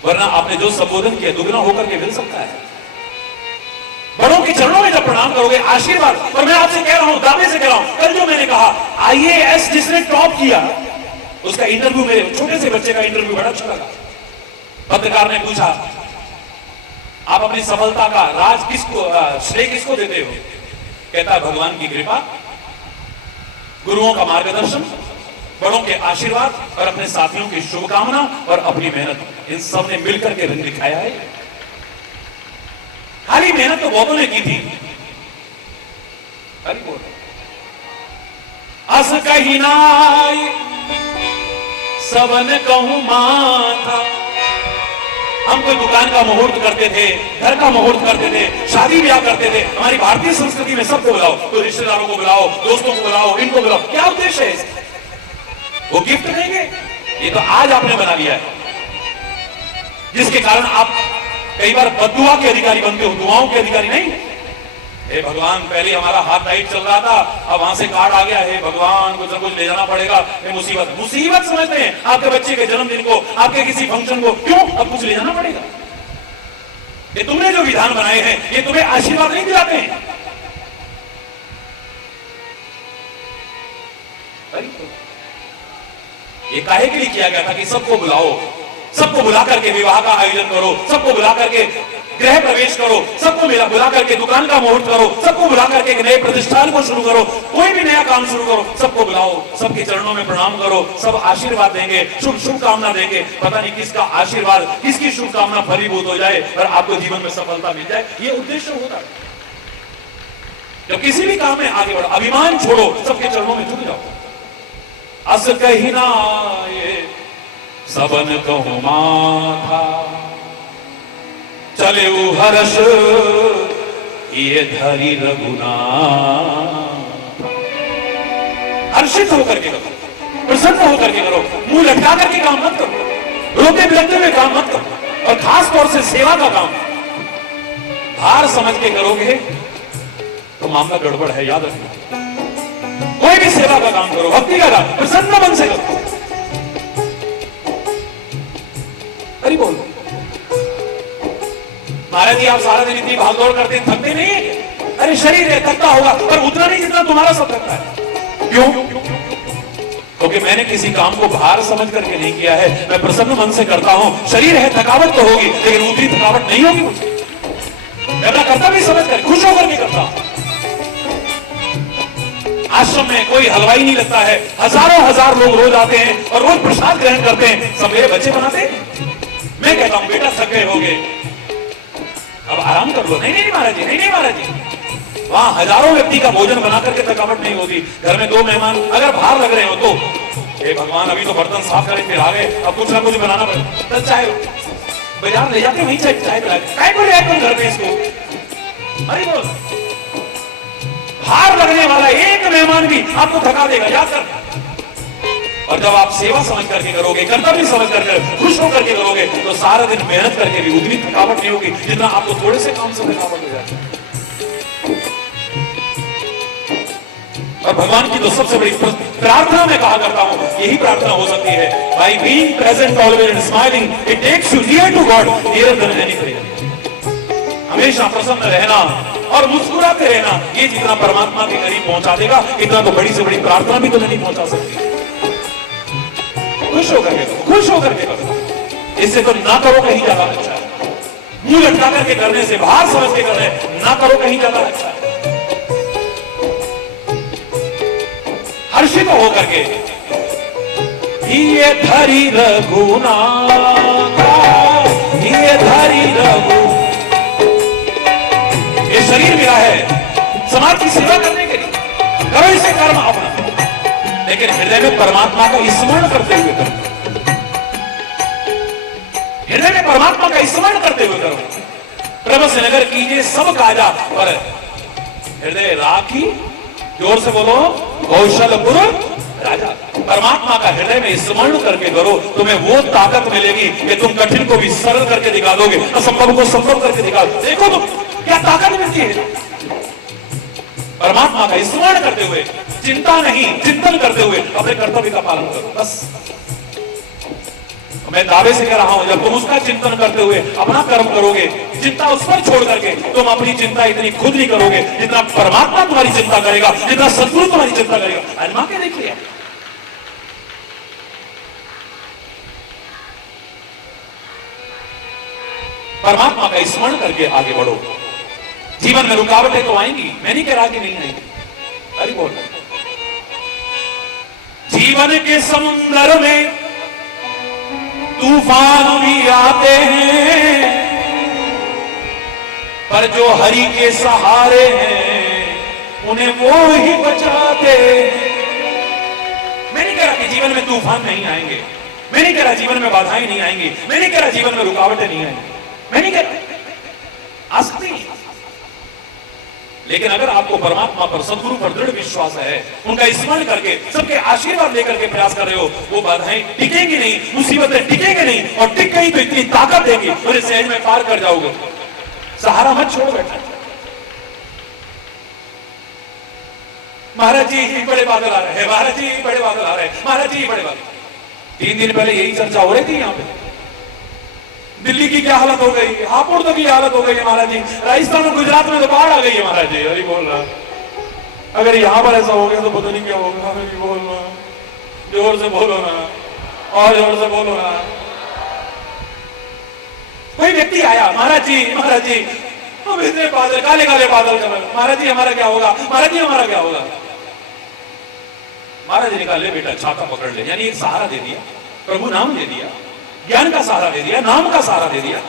वरना आपने जो संबोधन किया दुगना होकर के मिल सकता है। बड़ों के चरणों में जब प्रणाम करोगे, आशीर्वाद। और मैं आपसे कह रहा हूं, दावे से कह रहा हूं, कल जो मैंने कहा आईएएस जिसने टॉप किया, उसका इंटरव्यू, मेरे छोटे से बच्चे का इंटरव्यू बड़ा अच्छा लगा। पत्रकार ने पूछा आप अपनी सफलता का राज किसको, श्रेय किसको देते हो? कहता है भगवान की कृपा, गुरुओं का मार्गदर्शन, बड़ों के आशीर्वाद और अपने साथियों की शुभकामना और अपनी मेहनत, इन सब ने मिलकर के रंग दिखाया है। खाली मेहनत तो बहुतों ने की थी। अरे बोल, अस कही नाई सबन कहूं माथा। हम कोई दुकान का मुहूर्त करते थे, घर का मुहूर्त करते थे, शादी ब्याह करते थे। हमारी भारतीय संस्कृति में सबको बुलाओ, तो रिश्तेदारों को बुलाओ, दोस्तों को बुलाओ, इनको बुलाओ। क्या उद्देश्य है इसका? वो गिफ्ट देंगे। ये तो आज आपने बना लिया है, जिसके कारण आप कई बार बद्दुआ के अधिकारी बनते हो, दुआओं के अधिकारी नहीं। हे भगवान, पहले हमारा हाथ टाइट चल रहा था, अब वहां से कार्ड आ गया, हे भगवान कुछ ना कुछ ले जाना पड़ेगा। ये मुसीबत, मुसीबत समझते हैं आपके बच्चे के जन्मदिन को, आपके किसी फंक्शन को। क्यों? अब कुछ ले जाना पड़ेगा। ये तुमने जो विधान बनाए हैं, ये तुम्हें आशीर्वाद नहीं दिलाते हैं। ये काहे के लिए किया गया था कि सबको बुलाओ, सबको बुला करके विवाह का आयोजन करो, सबको बुला करके गृह प्रवेश करो, सबको बुला करके दुकान का मुहूर्त करो, सबको बुला करके एक नए प्रतिष्ठान को शुरू करो, कोई भी नया काम शुरू करो, सबको बुलाओ, सबके चरणों में प्रणाम करो, सब आशीर्वाद देंगे, शुभकामना देंगे। पता नहीं किसका आशीर्वाद, किसकी शुभकामना फलीभूत हो जाए और आपको जीवन में सफलता मिल जाए। ये उद्देश्य होता है। जब किसी भी काम में आगे बढ़ो, अभिमान छोड़ो, सबके चरणों में झुक जाओ। अस कही ना ये सबन कहूं माथा, चले हर्ष ये धरी रघुनाथ। हर्षित होकर के रखो, प्रसन्न होकर के करो, मुंह लटका करके काम मत करो, रोते बिलखते हुए काम मत करो, और खास तौर से सेवा का काम हार समझ के करोगे तो मामला गड़बड़ है, याद रखना। कोई भी सेवा का काम करो, भक्ति का काम प्रसन्न मन से करो। अरे बोलो महाराज जी, आप सारा दिन इतनी भागदौड़ करते हैं, थकते नहीं है? अरे शरीर है, थकता होगा, पर उतना नहीं जितना तुम्हारा सब थकता है। क्यों? क्योंकि मैंने किसी काम को भार समझ करके नहीं किया है, मैं प्रसन्न मन से करता हूं। शरीर है, थकावट तो होगी, लेकिन उतनी थकावट नहीं होगी मुझे। मैं अपना कर्तव्य समझ कर खुश होकर के करता हूं। आश्रम में कोई हलवाई नहीं लगता है, हजारों हजार लोग रोज आते हैं और रोज प्रसाद ग्रहण करते हैं, सब मेरे बच्चे बनाते हैं। मैं कहता हूं बेटा थक गए होगे, अब आराम कर लो। नहीं नहीं महाराज जी, नहीं नहीं महाराज जी, वहां हजारों व्यक्ति का भोजन बना करके थकावट नहीं होती। घर में 2 मेहमान अगर बाहर लग रहे हो तो हे भगवान, अभी तो बर्तन साफ करें, फिर आ गए, अब कुछ ना कुछ बनाना पड़ेगा। तो चाय बाजार ले जाते वहीं चाय पिला के घर पे इसको। अरे बोल, बाहर लगने वाला एक मेहमान भी आपको थका देगा, याद कर। और जब आप सेवा समझ करके करोगे, कर्तव्य समझ करके खुश होकर के करोगे, तो सारा दिन मेहनत करके भी उतनी थकावट नहीं होगी जितना आपको थोड़े से काम से थकावट हो जाए। और भगवान की तो सबसे बड़ी प्रार्थना मैं कहा करता हूं, यही प्रार्थना हो सकती है, by being present always and smiling it takes you near to God, near than any prayer. हमेशा प्रसन्न रहना और मुस्कुराते रहना, ये जितना परमात्मा के करीब पहुंचा देगा, इतना तो बड़ी से बड़ी प्रार्थना भी तुम्हें नहीं पहुंचा सकती। खुश होकर के करो, खुश होकर के करो, इससे तो ना करो कहीं ज्यादा अच्छा है। मुंह लटका करके करने से, बाहर समझ के करने ना करो कहीं ज्यादा अच्छा है। हर्षित होकर के ये धरी रघुनाथा, ये धरी रघु, ये शरीर मिला है समाज की सेवा करने के लिए, करो इसे कर्म अपना, लेकिन हृदय में परमात्मा का स्मरण करते हुए करो, हृदय में परमात्मा का स्मरण करते हुए करो। प्रभु से नगर कीजिए सब काजा, पर हृदय राखी, जोर से बोलो, कौशलपुर राजा। परमात्मा का हृदय में स्मरण करके करो, तुम्हें वो ताकत मिलेगी कि तुम कठिन को भी सरल करके दिखा दोगे, असंभव को संभव करके दिखा दो। देखो तुम क्या ताकत मिलती है परमात्मा का स्मरण करते हुए, चिंता नहीं चिंतन करते हुए अपने कर्तव्य का पालन करो। बस मैं दावे से कह रहा हूं, जब तुम उसका चिंतन करते हुए अपना कर्म करोगे, चिंता उस पर छोड़ करके, तुम अपनी चिंता इतनी खुद नहीं करोगे जितना परमात्मा तुम्हारी चिंता करेगा, जितना सद्गुरु तुम्हारी चिंता करेगा। आजमा के देख लिया। परमात्मा का स्मरण करके आगे बढ़ो। जीवन में रुकावटें तो आएंगी, मैं नहीं कह रहा कि नहीं आएंगी, अरे बोल। जीवन के समुद्र में तूफान भी आते हैं, पर जो हरि के सहारे हैं उन्हें वो ही बचाते हैं। मैं नहीं कह रहा कि जीवन में तूफान नहीं आएंगे, मैं नहीं कह रहा जीवन में बाधाएं नहीं आएंगी, मैं नहीं कह रहा जीवन में रुकावटें नहीं आएंगी, मैं नहीं कह रहा, आ सकती है। लेकिन अगर आपको परमात्मा पर, सद्गुरु पर दृढ़ विश्वास है, उनका स्मरण करके, सबके आशीर्वाद लेकर के प्रयास कर रहे हो, वो बाधाएं टिकेंगी नहीं, मुसीबतें टिकेंगी नहीं, और टिक गई तो इतनी ताकत देगी और इस सहज में पार कर जाओगे। सहारा मत छोड़ बैठा। महाराज जी बड़े बादल आ रहे हैं, महाराज जी बड़े बादल आ रहे हैं, महाराज जी बड़े बादल। 3 दिन पहले यही चर्चा हो रही थी यहाँ पे। दिल्ली की क्या हालत हो गई, हापुड़ तो की हालत हो गई है महाराज जी, राजस्थान और गुजरात में तो बाढ़ आ गई है महाराज जी। अरे बोल रहा, अगर यहाँ पर ऐसा हो गया तो पता नहीं क्या होगा। अरे बोल रहा, जोर से बोलो ना, और जोर से बोलो ना। कोई व्यक्ति आया, महाराज जी अब इतने बादल, काले काले बादल कर, महाराज जी हमारा क्या होगा, महाराज जी हमारा क्या होगा। महाराज जी ने कहा ले बेटा छाता पकड़ ले, यानी एक सहारा दे दिया, प्रभु नाम दे दिया, ज्ञान का सहारा दे दिया, नाम का सहारा दे दिया।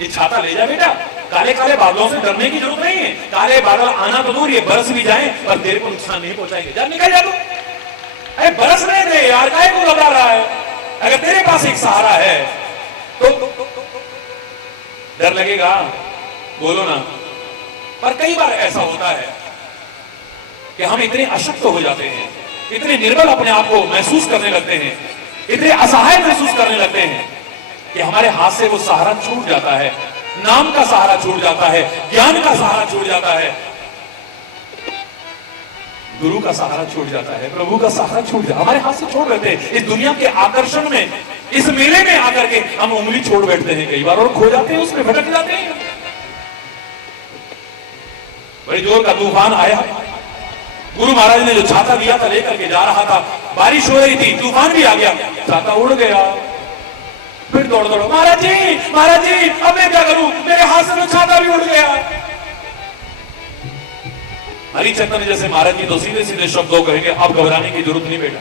ये छाता ले जा बेटा, काले काले बादलों से डरने की जरूरत नहीं है। काले बादल आना तो दूर, ये बरस भी जाए पर तेरे को नुकसान नहीं पहुंचाएंगे। जा निकल जा तू, अरे बरसने दे यार, काहे को घबरा रहा है। अगर तेरे पास एक सहारा है तो डर लगेगा, बोलो ना। पर कई बार ऐसा होता है कि हम इतने अशक्त हो जाते हैं इतने निर्बल अपने आप को महसूस करने लगते हैं, इतने असहाय महसूस करने लगते हैं कि हमारे हाथ से वो सहारा छूट जाता है, नाम का सहारा छूट जाता है, ज्ञान का सहारा छूट जाता है, गुरु का सहारा छूट जाता है, प्रभु का सहारा छूट जाता है, हमारे हाथ से छोड़ देते हैं। इस दुनिया के आकर्षण में, इस मेले में आकर के हम उंगली छोड़ बैठते हैं कई बार और खो जाते हैं, उसमें भटक जाते हैं। बड़ी जोर का तूफान आया, गुरु महाराज ने जो छाता दिया था लेकर के जा रहा था, बारिश हो रही थी, तूफान भी आ गया, छाता उड़ गया। फिर दौड़ दौड़ो, महाराज जी अब मैं क्या करूं, मेरे हाथ से तो छाता भी उड़ गया। हरिचंद्र जैसे महाराज जी तो सीधे सीधे शब्दों कहेंगे, अब घबराने की जरूरत नहीं बेटा।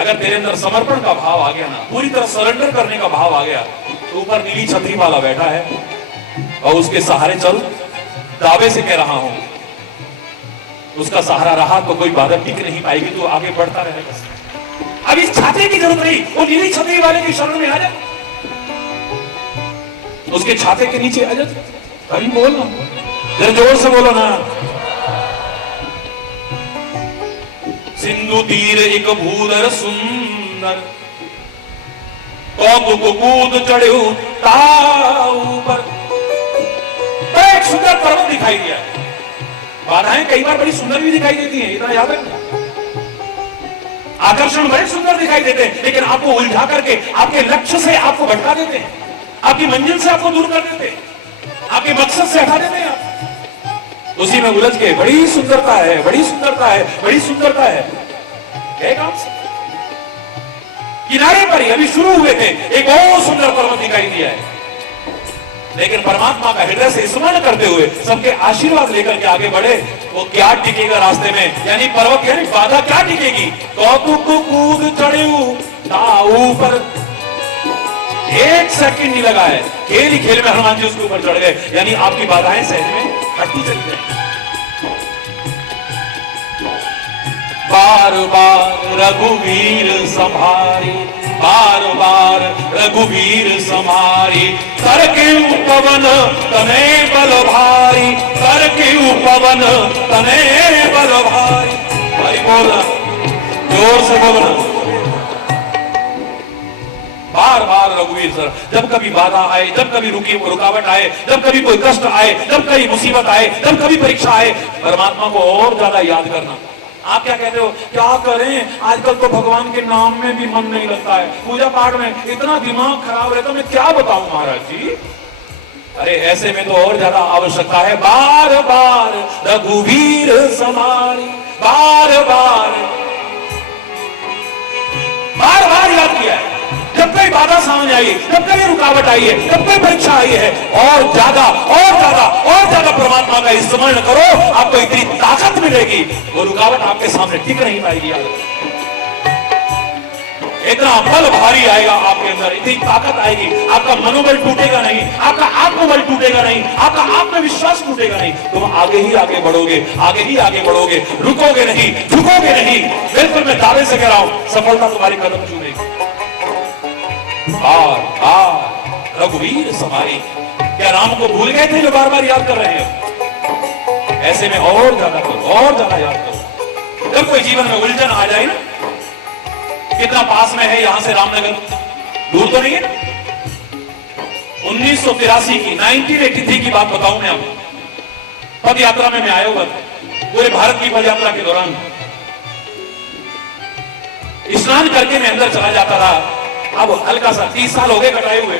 अगर तेरे अंदर समर्पण का भाव आ गया ना, पूरी तरह सरेंडर करने का भाव आ गया, तो ऊपर नीली छतरी वाला बैठा है और उसके सहारे चल, दावे से कह रहा हूं, उसका सहारा रहा तो कोई बाधा टिक नहीं पाएगी, तो आगे बढ़ता रहेगा। अब इस छाते की जरूरत नहीं, वो नीली छतरी वाले की शरण में आ जा, उसके छाते के नीचे आ जा। अभी बोल ना, जरा जोर से बोलो ना। सिंधु तीर एक भूदर सुंदर, कौतुक कूद चढ़े ताऊ पर। एक सुंदर पर्वत दिखाई दिया। बाधाएं कई बार बड़ी सुंदर भी दिखाई देती हैं, इतना याद रखना। आकर्षण बड़े सुंदर दिखाई देते हैं, लेकिन आपको उलझा करके आपके लक्ष्य से आपको भटका देते हैं, आपकी मंजिल से आपको दूर कर देते हैं, आपके मकसद से हटा देते हैं। आप उसी में उलझ के बड़ी सुंदरता है, बड़ी सुंदरता है, बड़ी सुंदरता है, एक काम से किनारे पर ही अभी शुरू हुए थे, एक बहुत सुंदर पर्वत दिखाई दिया है, लेकिन परमात्मा का हृदय से स्मरण करते हुए सबके आशीर्वाद लेकर के आगे बढ़े, वो क्या टिकेगा रास्ते में, यानी पर्वत यानी बाधा क्या टिकेगी। कौतुक कूद चढ़े ताऊ पर, एक सेकंड नहीं लगा है, खेल ही खेल में हनुमान जी उसके ऊपर चढ़ गए, यानी आपकी बाधाएं सहज में हटती चली जाएंगी। बार बार रघुवीर संभारी, बार बार रघुवीर संभारी, कर के पवन तने बल भारी, कर के पवन तने बल भारी। भाई बोलना, जोर से बोलना। बार बार रघुवीर सर, जब कभी बाधा आए, जब कभी रुकावट आए, जब कभी कोई कष्ट आए, जब कभी मुसीबत आए, जब कभी परीक्षा आए, परमात्मा को और ज्यादा याद करना। आप क्या कहते हो, क्या करें, आजकल तो भगवान के नाम में भी मन नहीं लगता है, पूजा पाठ में इतना दिमाग खराब रहता, मैं क्या बताऊं महाराज जी। अरे ऐसे में तो और ज्यादा आवश्यकता है, बार बार रघुवीर समारी, बार बार बार बार याद किया है। जब कोई बाधा सामने आई है, जब कोई रुकावट आई है, जब कोई परीक्षा आई है, और ज्यादा और ज्यादा और ज्यादा परमात्मा का स्मरण करो, आपको इतनी ताकत मिलेगी, वो रुकावट आपके सामने टिक नहीं पाएगी। इतना बल भारी आएगा आपके अंदर, इतनी ताकत आएगी, आपका मनोबल टूटेगा नहीं, आपका आत्मबल टूटेगा नहीं, आपका आत्मविश्वास टूटेगा नहीं, तुम आगे ही आगे बढ़ोगे, आगे ही आगे बढ़ोगे, रुकोगे नहीं, झुकोगे नहीं। बिल्कुल मैं दावे से कह रहा हूं, सफलता तुम्हारी कदम छूएगी। बार बार रघुवीर समारी, क्या राम को भूल गए थे जो बार बार याद कर रहे हैं। ऐसे में और ज्यादा करो, और ज्यादा याद करो। जब कोई जीवन में उलझन आ जाए ना, कितना पास में है यहां से रामनगर, दूर तो नहीं है। 1983 की 1983 की बात बताऊं मैं आपको। पद यात्रा में मैं आया हुआ था, पूरे भारत की पद यात्रा के दौरान स्नान करके मैं अंदर चला जाता था। अब हल्का सा 30 साल हो गए कटाए हुए,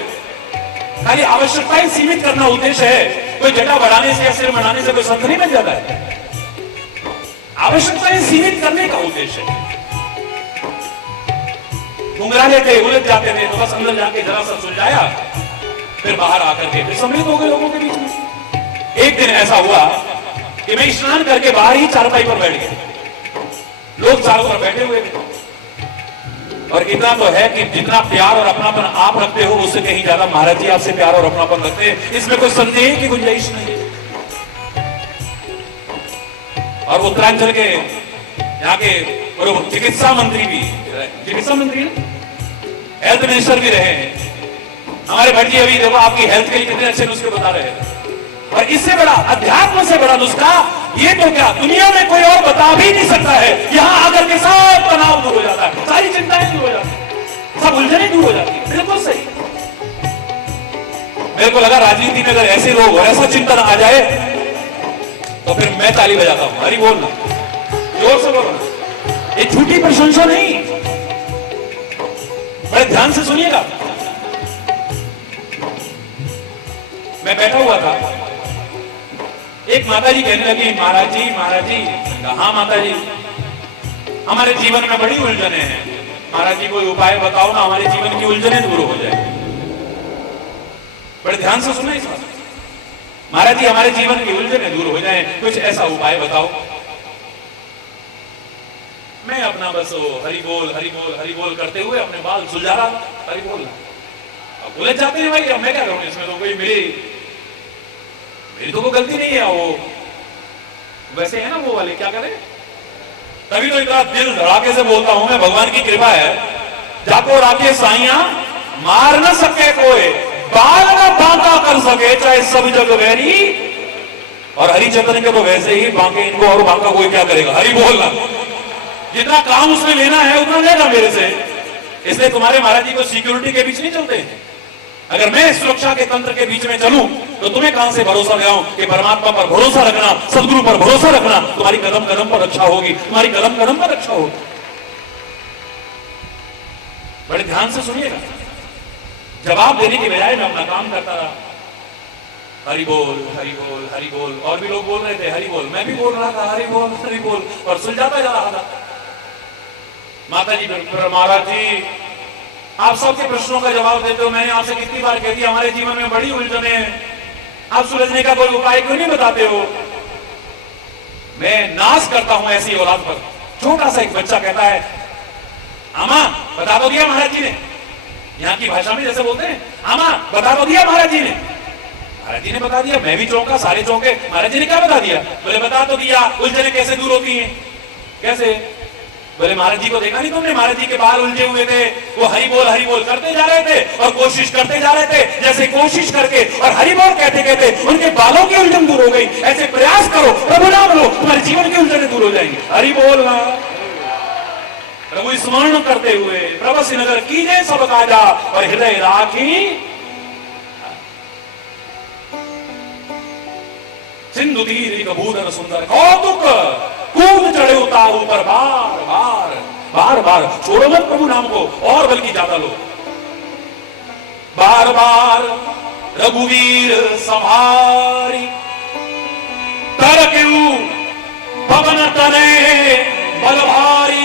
खाली आवश्यकताएं सीमित करना उद्देश्य है। कोई जटा बढ़ाने से या सिर बढ़ाने से कोई संत नहीं बन जाता है, आवश्यकताएं सीमित करने का उद्देश्य है। घुंघरा लेते उलझ जाते थे, तो बस अंदर जाके जरा सा सुलझाया, फिर बाहर आकर के फिर सम्मिलित हो गए लोगों के बीच में। एक दिन ऐसा हुआ कि मैं स्नान करके बाहर ही चारपाई पर बैठ गया, लोग चारों पर बैठे हुए थे, और इतना तो है कि जितना प्यार और अपनापन आप रखते हो, उससे कहीं ज्यादा महाराज जी आपसे प्यार और अपनापन रखते हैं, इसमें कोई संदेह की गुंजाइश नहीं। और उत्तरांचल के यहाँ के चिकित्सा मंत्री भी, चिकित्सा मंत्री हेल्थ मिनिस्टर भी रहे हैं हमारे भट्टी। अभी देखो आपकी हेल्थ के लिए कितने अच्छे नुस्खे बता रहे हैं, और इससे बड़ा, अध्यात्म से बड़ा नुस्खा ये तो क्या दुनिया में कोई और बता भी नहीं सकता है। यहां आकर के सब तनाव दूर हो जाता है, सारी चिंताएं दूर हो जाती है, सब उलझने दूर हो जाती है। बिल्कुल सही। मेरे को लगा राजनीति में अगर ऐसे लोग और ऐसा चिंतन आ जाए तो फिर मैं ताली बजाता हूं। हरी बोल ना, जोर से बोलना, ये झूठी प्रशंसा नहीं, बड़े ध्यान से सुनिएगा। मैं बैठा हुआ था, एक माता जी कहने लगी, महाराज जी, हाँ माता जी, हमारे जीवन में बड़ी उलझने हैं, महाराज जी कोई उपाय बताओ ना, हमारे जीवन की उलझने दूर हो जाए। बड़े ध्यान से सुना इस बात। महाराज जी हमारे जीवन की उलझने दूर हो जाए, कुछ ऐसा उपाय बताओ। मैं अपना बस हरि बोल हरि बोल हरि बोल करते हुए अपने बाल सुलझा रहा था। हरि बोल, अब बोले जाते हैं भाई, अब मैं क्या करूं इसमें, तो कोई मेरी तो कोई गलती नहीं है। वो वैसे है ना वो वाले, क्या करें, तभी तो इतना दिल धड़ाके से बोलता हूं मैं, भगवान की कृपा है। जाको राके साइया मार न सके कोई, बाल न बांका कर सके चाहे सब जग वैरी। और हरि चंद्र के तो वैसे ही बांके इनको, और बांका कोई क्या करेगा। हरि बोलना, जितना काम उसने लेना है उतना लेगा मेरे से। इसलिए तुम्हारे महाराज जी को सिक्योरिटी के बीच नहीं चलते हैं। अगर मैं सुरक्षा के तंत्र के बीच में चलूं तो तुम्हें कहां से भरोसा लगाऊं कि परमात्मा पर भरोसा रखना, सदगुरु पर भरोसा रखना, तुम्हारी कदम कदम पर रक्षा होगी, तुम्हारी कदम कदम पर रक्षा होगी। बड़े ध्यान से सुनिएगा। जवाब देने की बजाय मैं अपना काम करता रहा, हरि बोल हरि बोल हरि बोल। और भी लोग बोल रहे थे हरि बोल, मैं भी बोल रहा था हरि बोल, और सुलझाता जा रहा था। माता जी, महाराज जी आप सबके प्रश्नों का जवाब देते हो, मैंने आपसे कितनी बार कह दिया हमारे जीवन में बड़ी उलझने हैं, आप सुलझने का कोई उपाय क्यों नहीं बताते हो। मैं नाश करता हूं ऐसी औलाद पर। छोटा सा एक बच्चा कहता है, आमा बता तो दिया महाराज जी ने, यहाँ की भाषा में जैसे बोलते हैं, आमा बता तो दिया महाराज जी ने। महाराज जी ने बता दिया, मैं भी चौंका, सारे चौंके। महाराज जी ने क्या बता दिया? बोले बता तो दिया, उलझने कैसे दूर होती हैं। कैसे? बोले महाराज जी को देखा नहीं तुमने, महाराज जी के बाल उलझे हुए थे, वो हरि बोल करते जा रहे थे और कोशिश करते जा रहे थे। जैसे कोशिश करके और हरि बोल कहते कहते उनके बालों की उलझन दूर हो गई। ऐसे प्रयास करो, प्रभु नाम लो, तुम्हारे जीवन की उलझने दूर हो जाएंगी। हरि बोल ना, प्रभु स्मरण करते हुए प्रभु से नजर कीजिए सब काजा और हृदय राखी। सिंधु तीर भूधर सुंदर कौतुक, कूद चढ़े उतार ऊपर बार बार छोड़ो मत प्रभु नाम को, और बल्कि ज्यादा लो। बार बार रघुवीर संभारी, कर क्यों पवन तने बल भारी।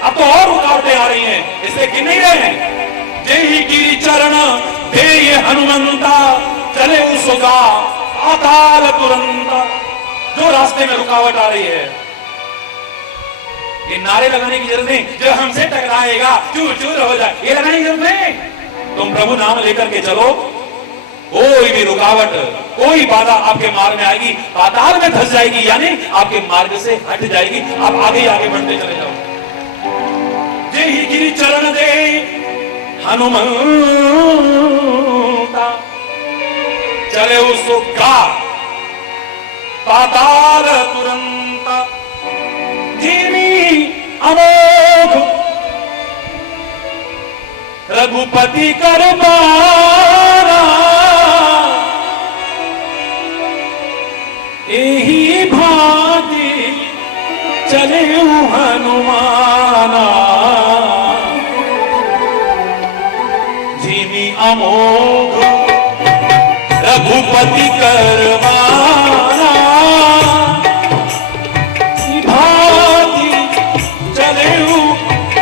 अब तो और रुकावटें आ रही हैं, इसलिए गिन नहीं रहे हैं। जय ही गिरी चरण दे ये हनुमंता, चले उसका अकाल तुरंता। जो रास्ते में रुकावट आ रही है, ये नारे लगाने की जरूरत नहीं, जो हमसे टकराएगा चूर चूर हो जाए, ये लगाने की जरूरत नहीं। तुम प्रभु नाम लेकर के चलो, कोई भी रुकावट, कोई बाधा आपके मार्ग में आएगी, पाताल में धंस जाएगी, यानी आपके मार्ग से हट जाएगी। आप आगे आगे बढ़ते चले जाओ। जय ही गिरी चरण दे हनुमंता, चले उसका पाताल तुरंत। धीमी अमोघ रघुपति कर पारा, यही भांति चले हनुमाना। धीमी अमोघ रघुपति करवाना,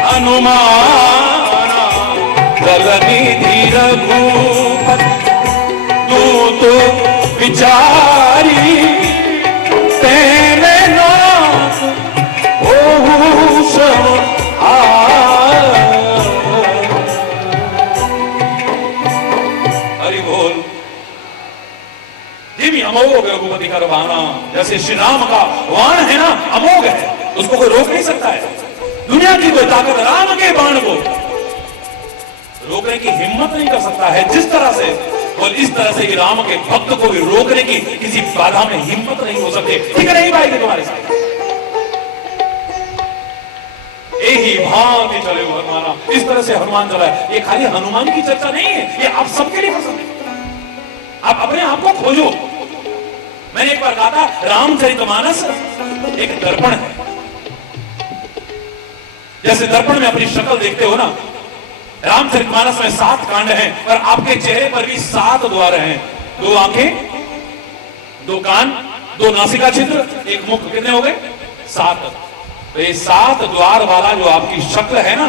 हनुमाना। जगनिधि रघुपति तू तो विचारी, तेरे नाथ ओहु सब हरि बोल। धीमी अमोघ रघुपति करवाना, जैसे श्री राम का वाण है ना, अमोघ है, उसको कोई रोक नहीं सकता है। दुनिया की कोई ताकत राम के बाण को रोकने की हिम्मत नहीं कर सकता है। जिस तरह से और इस तरह से राम के भक्त को भी रोकने की किसी बाधा में हिम्मत नहीं हो सकती, ठीक नहीं पाएगी तुम्हारे साथ। यही भांति चले हो हनुमाना, इस तरह से हनुमान चला है। ये खाली हनुमान की चर्चा नहीं है, ये आप सबके लिए पसंद है। आप अपने आप को खोजो। मैंने एक बार कहा था, रामचरितमानस एक दर्पण है। जैसे दर्पण में अपनी शक्ल देखते हो ना, रामचरितमानस में 7 कांड हैं और आपके चेहरे पर भी 7 द्वार हैं। 2 आंखें, 2 कान, 2 नासिका छिद्र, 1 मुख, कितने हो गए? 7। तो ये 7 द्वार वाला जो आपकी शक्ल है ना,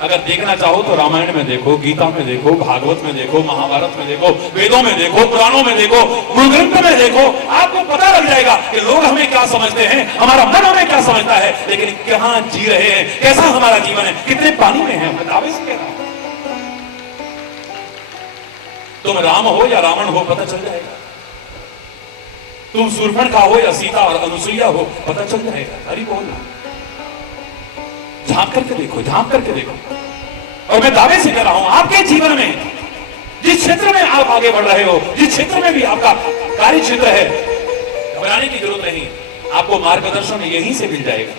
अगर देखना चाहो तो रामायण में देखो, गीता में देखो, भागवत में देखो, महाभारत में देखो, वेदों में देखो, पुराणों में देखो, मूल ग्रंथ में देखो, आपको पता लग जाएगा कि लोग हमें क्या समझते हैं, हमारा मन हमें क्या समझता है, लेकिन कहां जी रहे हैं, कैसा हमारा जीवन है, कितने पानी में है, दावे से कह रहा हूं। तुम राम हो या रावण हो, पता चल जाएगा। तुम शूर्पणखा हो या सीता और अनुसुईया हो, पता चल जाएगा। हरि बोल, झांक करके देखो, झांक करके देखो। और मैं दावे से कह रहा हूं, आपके जीवन में जिस क्षेत्र में आप आगे बढ़ रहे हो, जिस क्षेत्र में भी आपका कार्य क्षेत्र है, घबराने की जरूरत नहीं। आपको मार्गदर्शन यहीं से मिल जाएगा।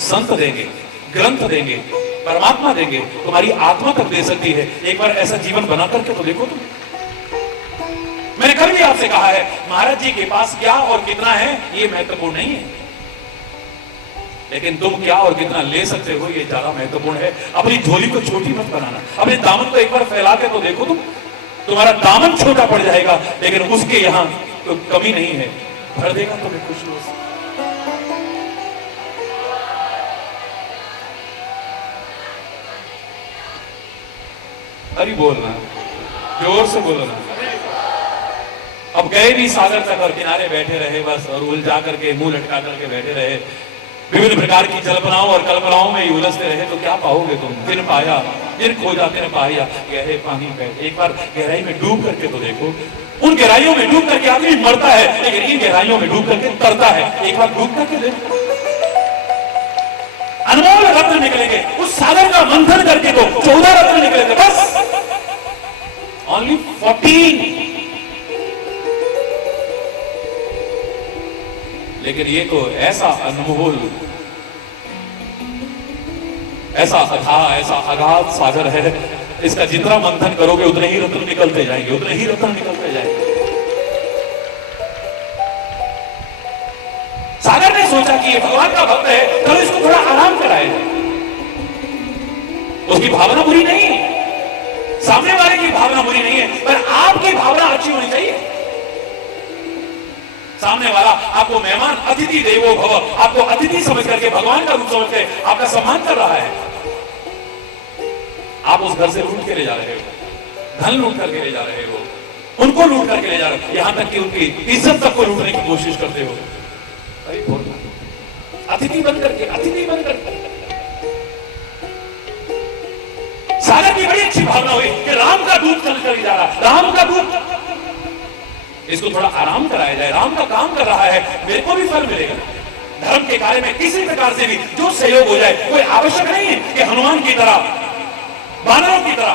संत देंगे, ग्रंथ देंगे, परमात्मा देंगे, तुम्हारी आत्मा तक दे सकती है। एक बार ऐसा जीवन बना करके तो देखो तुम। मैंने कल भी आपसे कहा है, महाराज जी के पास क्या और कितना है ये महत्वपूर्ण नहीं है, लेकिन तुम क्या और कितना ले सकते हो ये ज्यादा महत्वपूर्ण है। अपनी झोली को छोटी मत बनाना, अपने दामन को एक बार फैला के तो देखो तुम। तुम्हारा दामन छोटा पड़ जाएगा, लेकिन उसके यहां तो कमी नहीं है, भर देगा तुम्हें खुश हो। अरे बोलना, जोर से बोलना। अब गए भी सागर तक और किनारे बैठे रहे बस, और उलझा करके मुंह लटका करके बैठे रहे, विभिन्न प्रकार की जल्पनाओं और कल्पनाओं में उलझते रहे, तो क्या पाओगे तुम? जिन पाया, जिन खोजा तिन पाया, गहरे पानी में। एक बार गहराई में डूब करके तो देखो। उन गहराइयों में डूब करके आदमी मरता है, लेकिन इन गहराइयों में डूब करके तरता है। एक बार डूब करके देखो, अनमोल रत्न निकलेंगे। उस सागर का मंथन करके तो 14 रत्न निकले थे, बस ओनली 14। लेकिन ये तो ऐसा अनमोल, ऐसा अथाह, ऐसा अगाध सागर है, इसका जितना मंथन करोगे उतने ही रत्न निकलते जाएंगे, उतने ही रत्न निकलते जाएंगे। सागर ने सोचा कि ये भगवान का भक्त है, तो इसको थोड़ा आराम कराए। उसकी भावना बुरी नहीं है, सामने वाले की भावना बुरी नहीं है, पर आपकी भावना अच्छी होनी चाहिए। सामने वाला आपको मेहमान, अतिथि देवो भव, आपको अतिथि समझ करके, भगवान का रूप समझ के आपका सम्मान कर रहा है। आप उस घर से लूट के ले जा रहे हो, धन लूट करके ले जा रहे हो, उनको लूट करके ले जा रहे हो, यहां तक कि उनकी इज्जत तक को लूटने की कोशिश करते हो। अतिथि बन करके, अतिथि बन करके। सागर की बड़ी अच्छी भावना हुई कि राम का दूत चल कर जा रहा है, राम का दूत, इसको थोड़ा आराम कराया जाए। राम का काम कर रहा है, मेरे को भी फल मिलेगा। धर्म के कार्य में किसी प्रकार से भी जो सहयोग हो जाए, कोई आवश्यक नहीं है कि हनुमान की तरह, वानरों की तरह,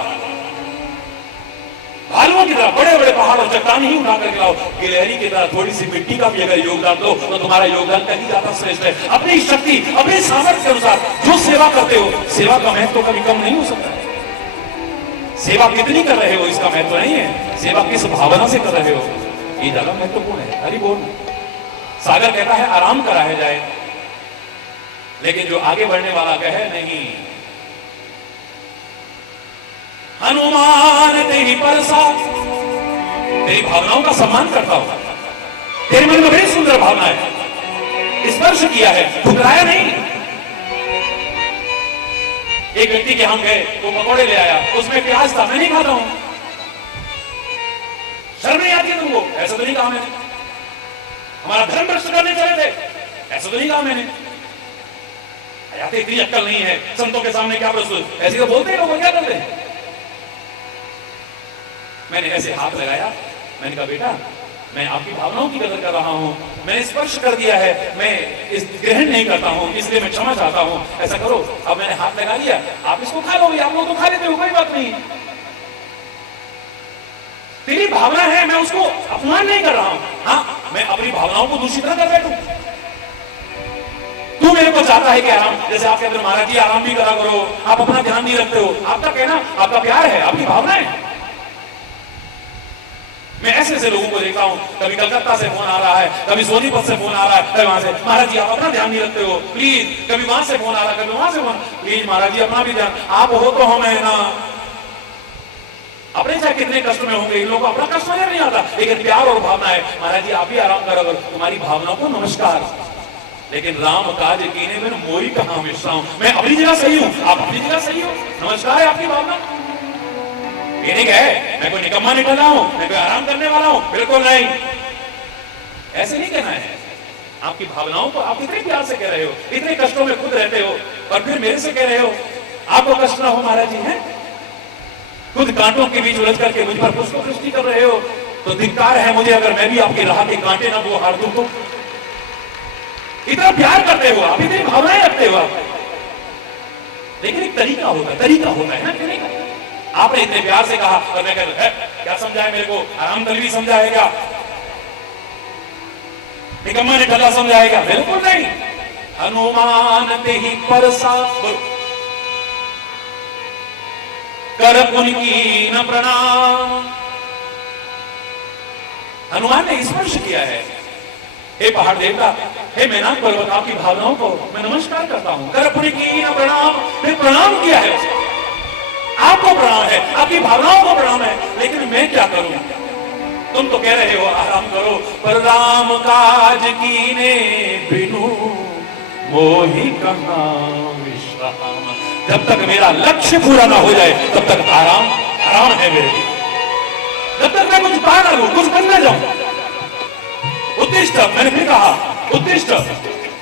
भालुओं की तरह बड़े बड़े पहाड़ और चट्टान ही उठा करके लाओ। गिलहरी की तरह थोड़ी सी मिट्टी का भी अगर योगदान दो तो तुम्हारा योगदान कहीं ज्यादा श्रेष्ठ है। अपनी शक्ति, अपने सामर्थ्य के अनुसार जो सेवा करते हो, सेवा का महत्व तो कभी कम नहीं हो सकता। सेवा कितनी कर रहे हो इसका महत्व नहीं है, सेवा किस भावना से कर रहे हो ये ज्यादा महत्वपूर्ण है। हरि बोल। सागर कहता है आराम कराया जाए, लेकिन जो आगे बढ़ने वाला कहे नहीं, हनुमान तेरी परसा, तेरी भावनाओं का सम्मान करता हूं, तेरे मन में बड़ी सुंदर भावना है, स्पर्श किया है, ठुकराया नहीं। एक व्यक्ति के हम गए, वो पकौड़े ले आया, उसमें प्याज था, मैं नहीं खाता हूं। शर्म नहीं आती है तुमको? ऐसा तो नहीं कहा मैंने। हमारा धर्म भ्रष्ट करने चले थे, ऐसा तो नहीं कहा मैंने। इतनी अक्कल नहीं है, संतों के सामने क्या प्रस्तुत, ऐसे तो बोलते हैं लोग, क्या करते हैं। मैंने ऐसे हाथ लगाया, मैंने कहा बेटा मैं आपकी भावनाओं की कदर कर रहा हूं, मैंने स्पर्श कर दिया है, मैं इस ग्रहण नहीं करता हूं, इसलिए मैं क्षमा चाहता हूं, ऐसा करो। अब मैंने हाथ लगा लिया, आप इसको खा लो, आप लोग तो खा लेते हो, कोई बात नहीं। तेरी भावना है, मैं उसको अपमान नहीं कर रहा हूं। हाँ, मैं अपनी भावनाओं को दूषित ना कर बैठूं। तू मेरे को चाहता है कि आराम, जैसे आप कहते हो महाराज जी आराम भी करा करो, आप अपना ध्यान नहीं रखते हो। आपका कहना आपका प्यार है, आपकी भावना है। मैं ऐसे ऐसे लोगों को देखा हूं, कभी कलकत्ता से फोन आ रहा है, कभी सोनीपत से फोन आ रहा है, कभी वहां से, महाराज जी आप अपना ध्यान नहीं रखते हो प्लीज। कभी वहां से फोन आ रहा है, कभी वहां से फोन, प्लीज महाराज जी अपना भी ध्यान, आप हो तो हम है ना। अपने चाहे कितने कष्ट में होंगे, इन लोगों को अपना कष्ट नजर नहीं आता, लेकिन प्यार और भावना है। महाराज जी आप भी आराम करो, तुम्हारी भावनाओं को नमस्कार, लेकिन राम काज कीने में मोरी कहां मिश्रा। मैं अपनी जगह सही हूं, आप अपनी जगह सही हो, नमस्कार है आपकी भावना। ये नहीं है मैं कोई निकम्मा निकल रहा हूं, मैं कोई आराम करने वाला हूं, बिल्कुल नहीं, ऐसे नहीं कहना है। आपकी भावनाओं को आप इतने प्यार से कह रहे हो, इतने कष्टों में खुद रहते हो, और फिर मेरे से कह रहे हो आपको कष्ट ना हो महाराज जी। हैं खुद कांटों के बीच उलझ करके मुझ पर पुष्प वृष्टि कर रहे हो, तो धिक्कार है मुझे अगर मैं भी आपकी राह के कांटे ना वो हार दूं तो। इतना प्यार करते हो आप, इतनी भावनाएं रखते हो आप, लेकिन एक तरीका होता है ना कहने का। आपने इतने प्यार से कहा और मैं कहता क्या समझाए मेरे को, आराम कल भी समझाएगा, निकम्मा ने ठल्ला समझाएगा, बिल्कुल नहीं। हनुमान ते ही परसा कर पुन की न प्रणाम। हनुमान ने स्पर्श किया है, हे पहाड़ देवता, हे मैनाक पर्वत, आपकी भावनाओं को मैं नमस्कार करता हूं। कर पुन की न प्रणाम, मैं प्रणाम किया है, आपको प्रणाम है, आपकी भावनाओं को प्रणाम है, लेकिन मैं क्या करूं। तुम तो कह रहे हो आराम करो, पर राम काज कीने बिनु मोहि कहां विश्राम। जब तक मेरा लक्ष्य पूरा ना हो जाए तब तक आराम है मेरे लिए। जब तक मैं कुछ पा ना लूं, कुछ बन ना जाऊं। उत्तिष्ठ, मैंने फिर कहा उत्तिष्ठ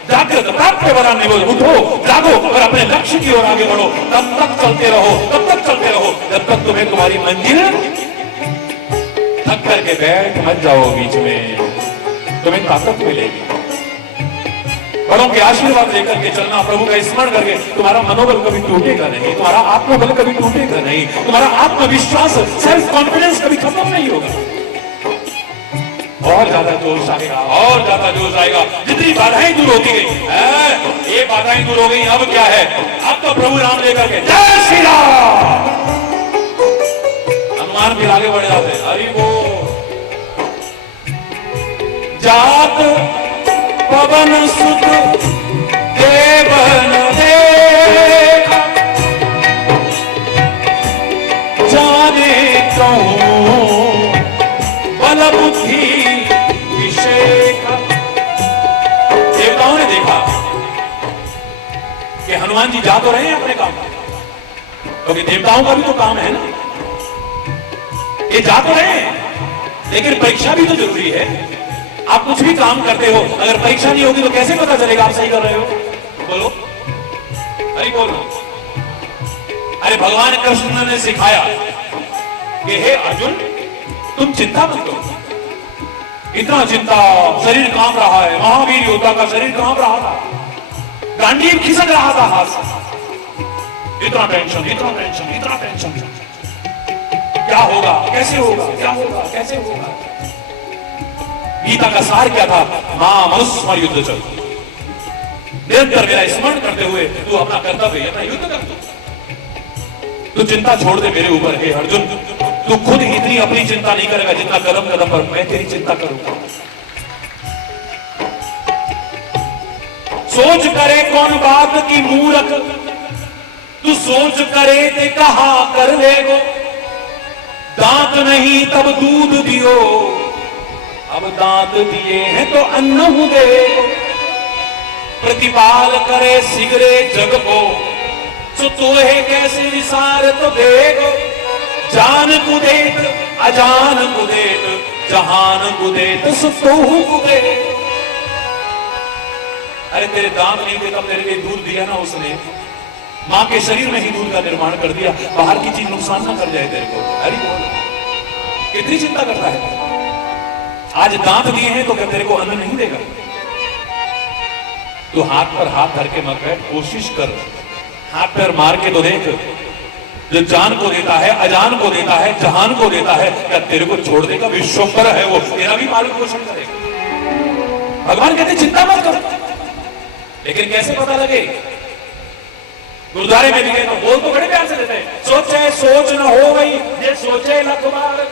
जागृत प्राप्त वरान ने बोले उठो जागो और अपने लक्ष्य की ओर आगे बढ़ो। तब तक चलते रहो, तब तक चलते रहो जब तक तुम्हें तुम्हारी मंजिल थक करके बैठ मत जाओ बीच में, तुम्हें ताकत मिलेगी। बड़ों के आशीर्वाद लेकर के चलना, प्रभु का स्मरण करके तुम्हारा मनोबल कभी टूटेगा नहीं, तुम्हारा आत्मबल कभी टूटेगा नहीं, तुम्हारा आत्मविश्वास सेल्फ कॉन्फिडेंस कभी खत्म नहीं होगा। और ज्यादा जोश आएगा, और ज्यादा जोश आएगा। जितनी बाधाएं दूर होती गई, ये बाधाएं दूर हो गई, अब क्या है, अब तो प्रभु राम लेकर के जय श्री राम। हनुमान फिर आगे बढ़ जाते हैं, हरि बोल। जात पवन सुत देवन देखा, जाने कहूं बल बुद्धि देवताओं ने देखा कि हनुमान जी जा तो रहे हैं अपने काम, क्योंकि देवताओं का भी तो काम है ना, ये जा तो रहे हैं, लेकिन परीक्षा भी तो जरूरी है। आप कुछ भी काम करते हो, अगर परीक्षा नहीं होगी तो कैसे पता चलेगा आप सही कर रहे हो। बोलो, अरे बोलो। अरे भगवान कृष्ण ने सिखाया कि हे अर्जुन तुम चिंता मत करो, इतना चिंता, शरीर कांप रहा है, महावीर योद्धा का शरीर कांप रहा था, गांडीव खिसक रहा था हाथ से। इतना टेंशन, इतना टेंशन, इतना टेंशन, क्या होगा, कैसे होगा, क्या होगा, कैसे होगा। गीता का सार क्या था, मां मनुस्मर युद्ध चल, निरंतर मेरा स्मरण करते हुए तू अपना कर्तव्य, अपना युद्ध कर, तू चिंता छोड़ दे मेरे ऊपर। हे अर्जुन, तू खुद इतनी अपनी चिंता नहीं करेगा जितना कदम कदम पर मैं तेरी चिंता करूंगा। सोच करे कौन बात की मूरख, तू सोच करे ते कहा कर लेगो। दांत नहीं तब दूध दियो, अब दांत दिए हैं तो अन्न दे। प्रतिपाल करे सिगरे जग को, सो तोहे कैसे विसार तो देगो। जान कुदेत अजान कुदेत, जहान कुदेत सो तोहू कुदेत। अरे तेरे दांत नहीं थे तब तेरे लिए दूध दिया ना उसने, मां के शरीर में ही दूध का निर्माण कर दिया, बाहर की चीज नुकसान ना कर जाए तेरे को। अरे बोल, कितनी चिंता करता है। आज दांत दिए हैं तो क्या तेरे को अन्न नहीं देगा। तू हाथ पर हाथ धर के मत बैठ, कोशिश कर, हाथ पैर मार के तो देख, जो जान को देता है, अजान को देता है, जहान को देता है, क्या तेरे को छोड़ देगा? विश्वम्भर है वो, तेरा भी पालन पोषण करेगा। भगवान कहते चिंता मत करो, लेकिन कैसे पता लगे? गुरुद्वारे में भी गए तो बोल तो बड़े प्यार से देते हैं, सोचे सोच न हो गई, ये सोचे लख बार।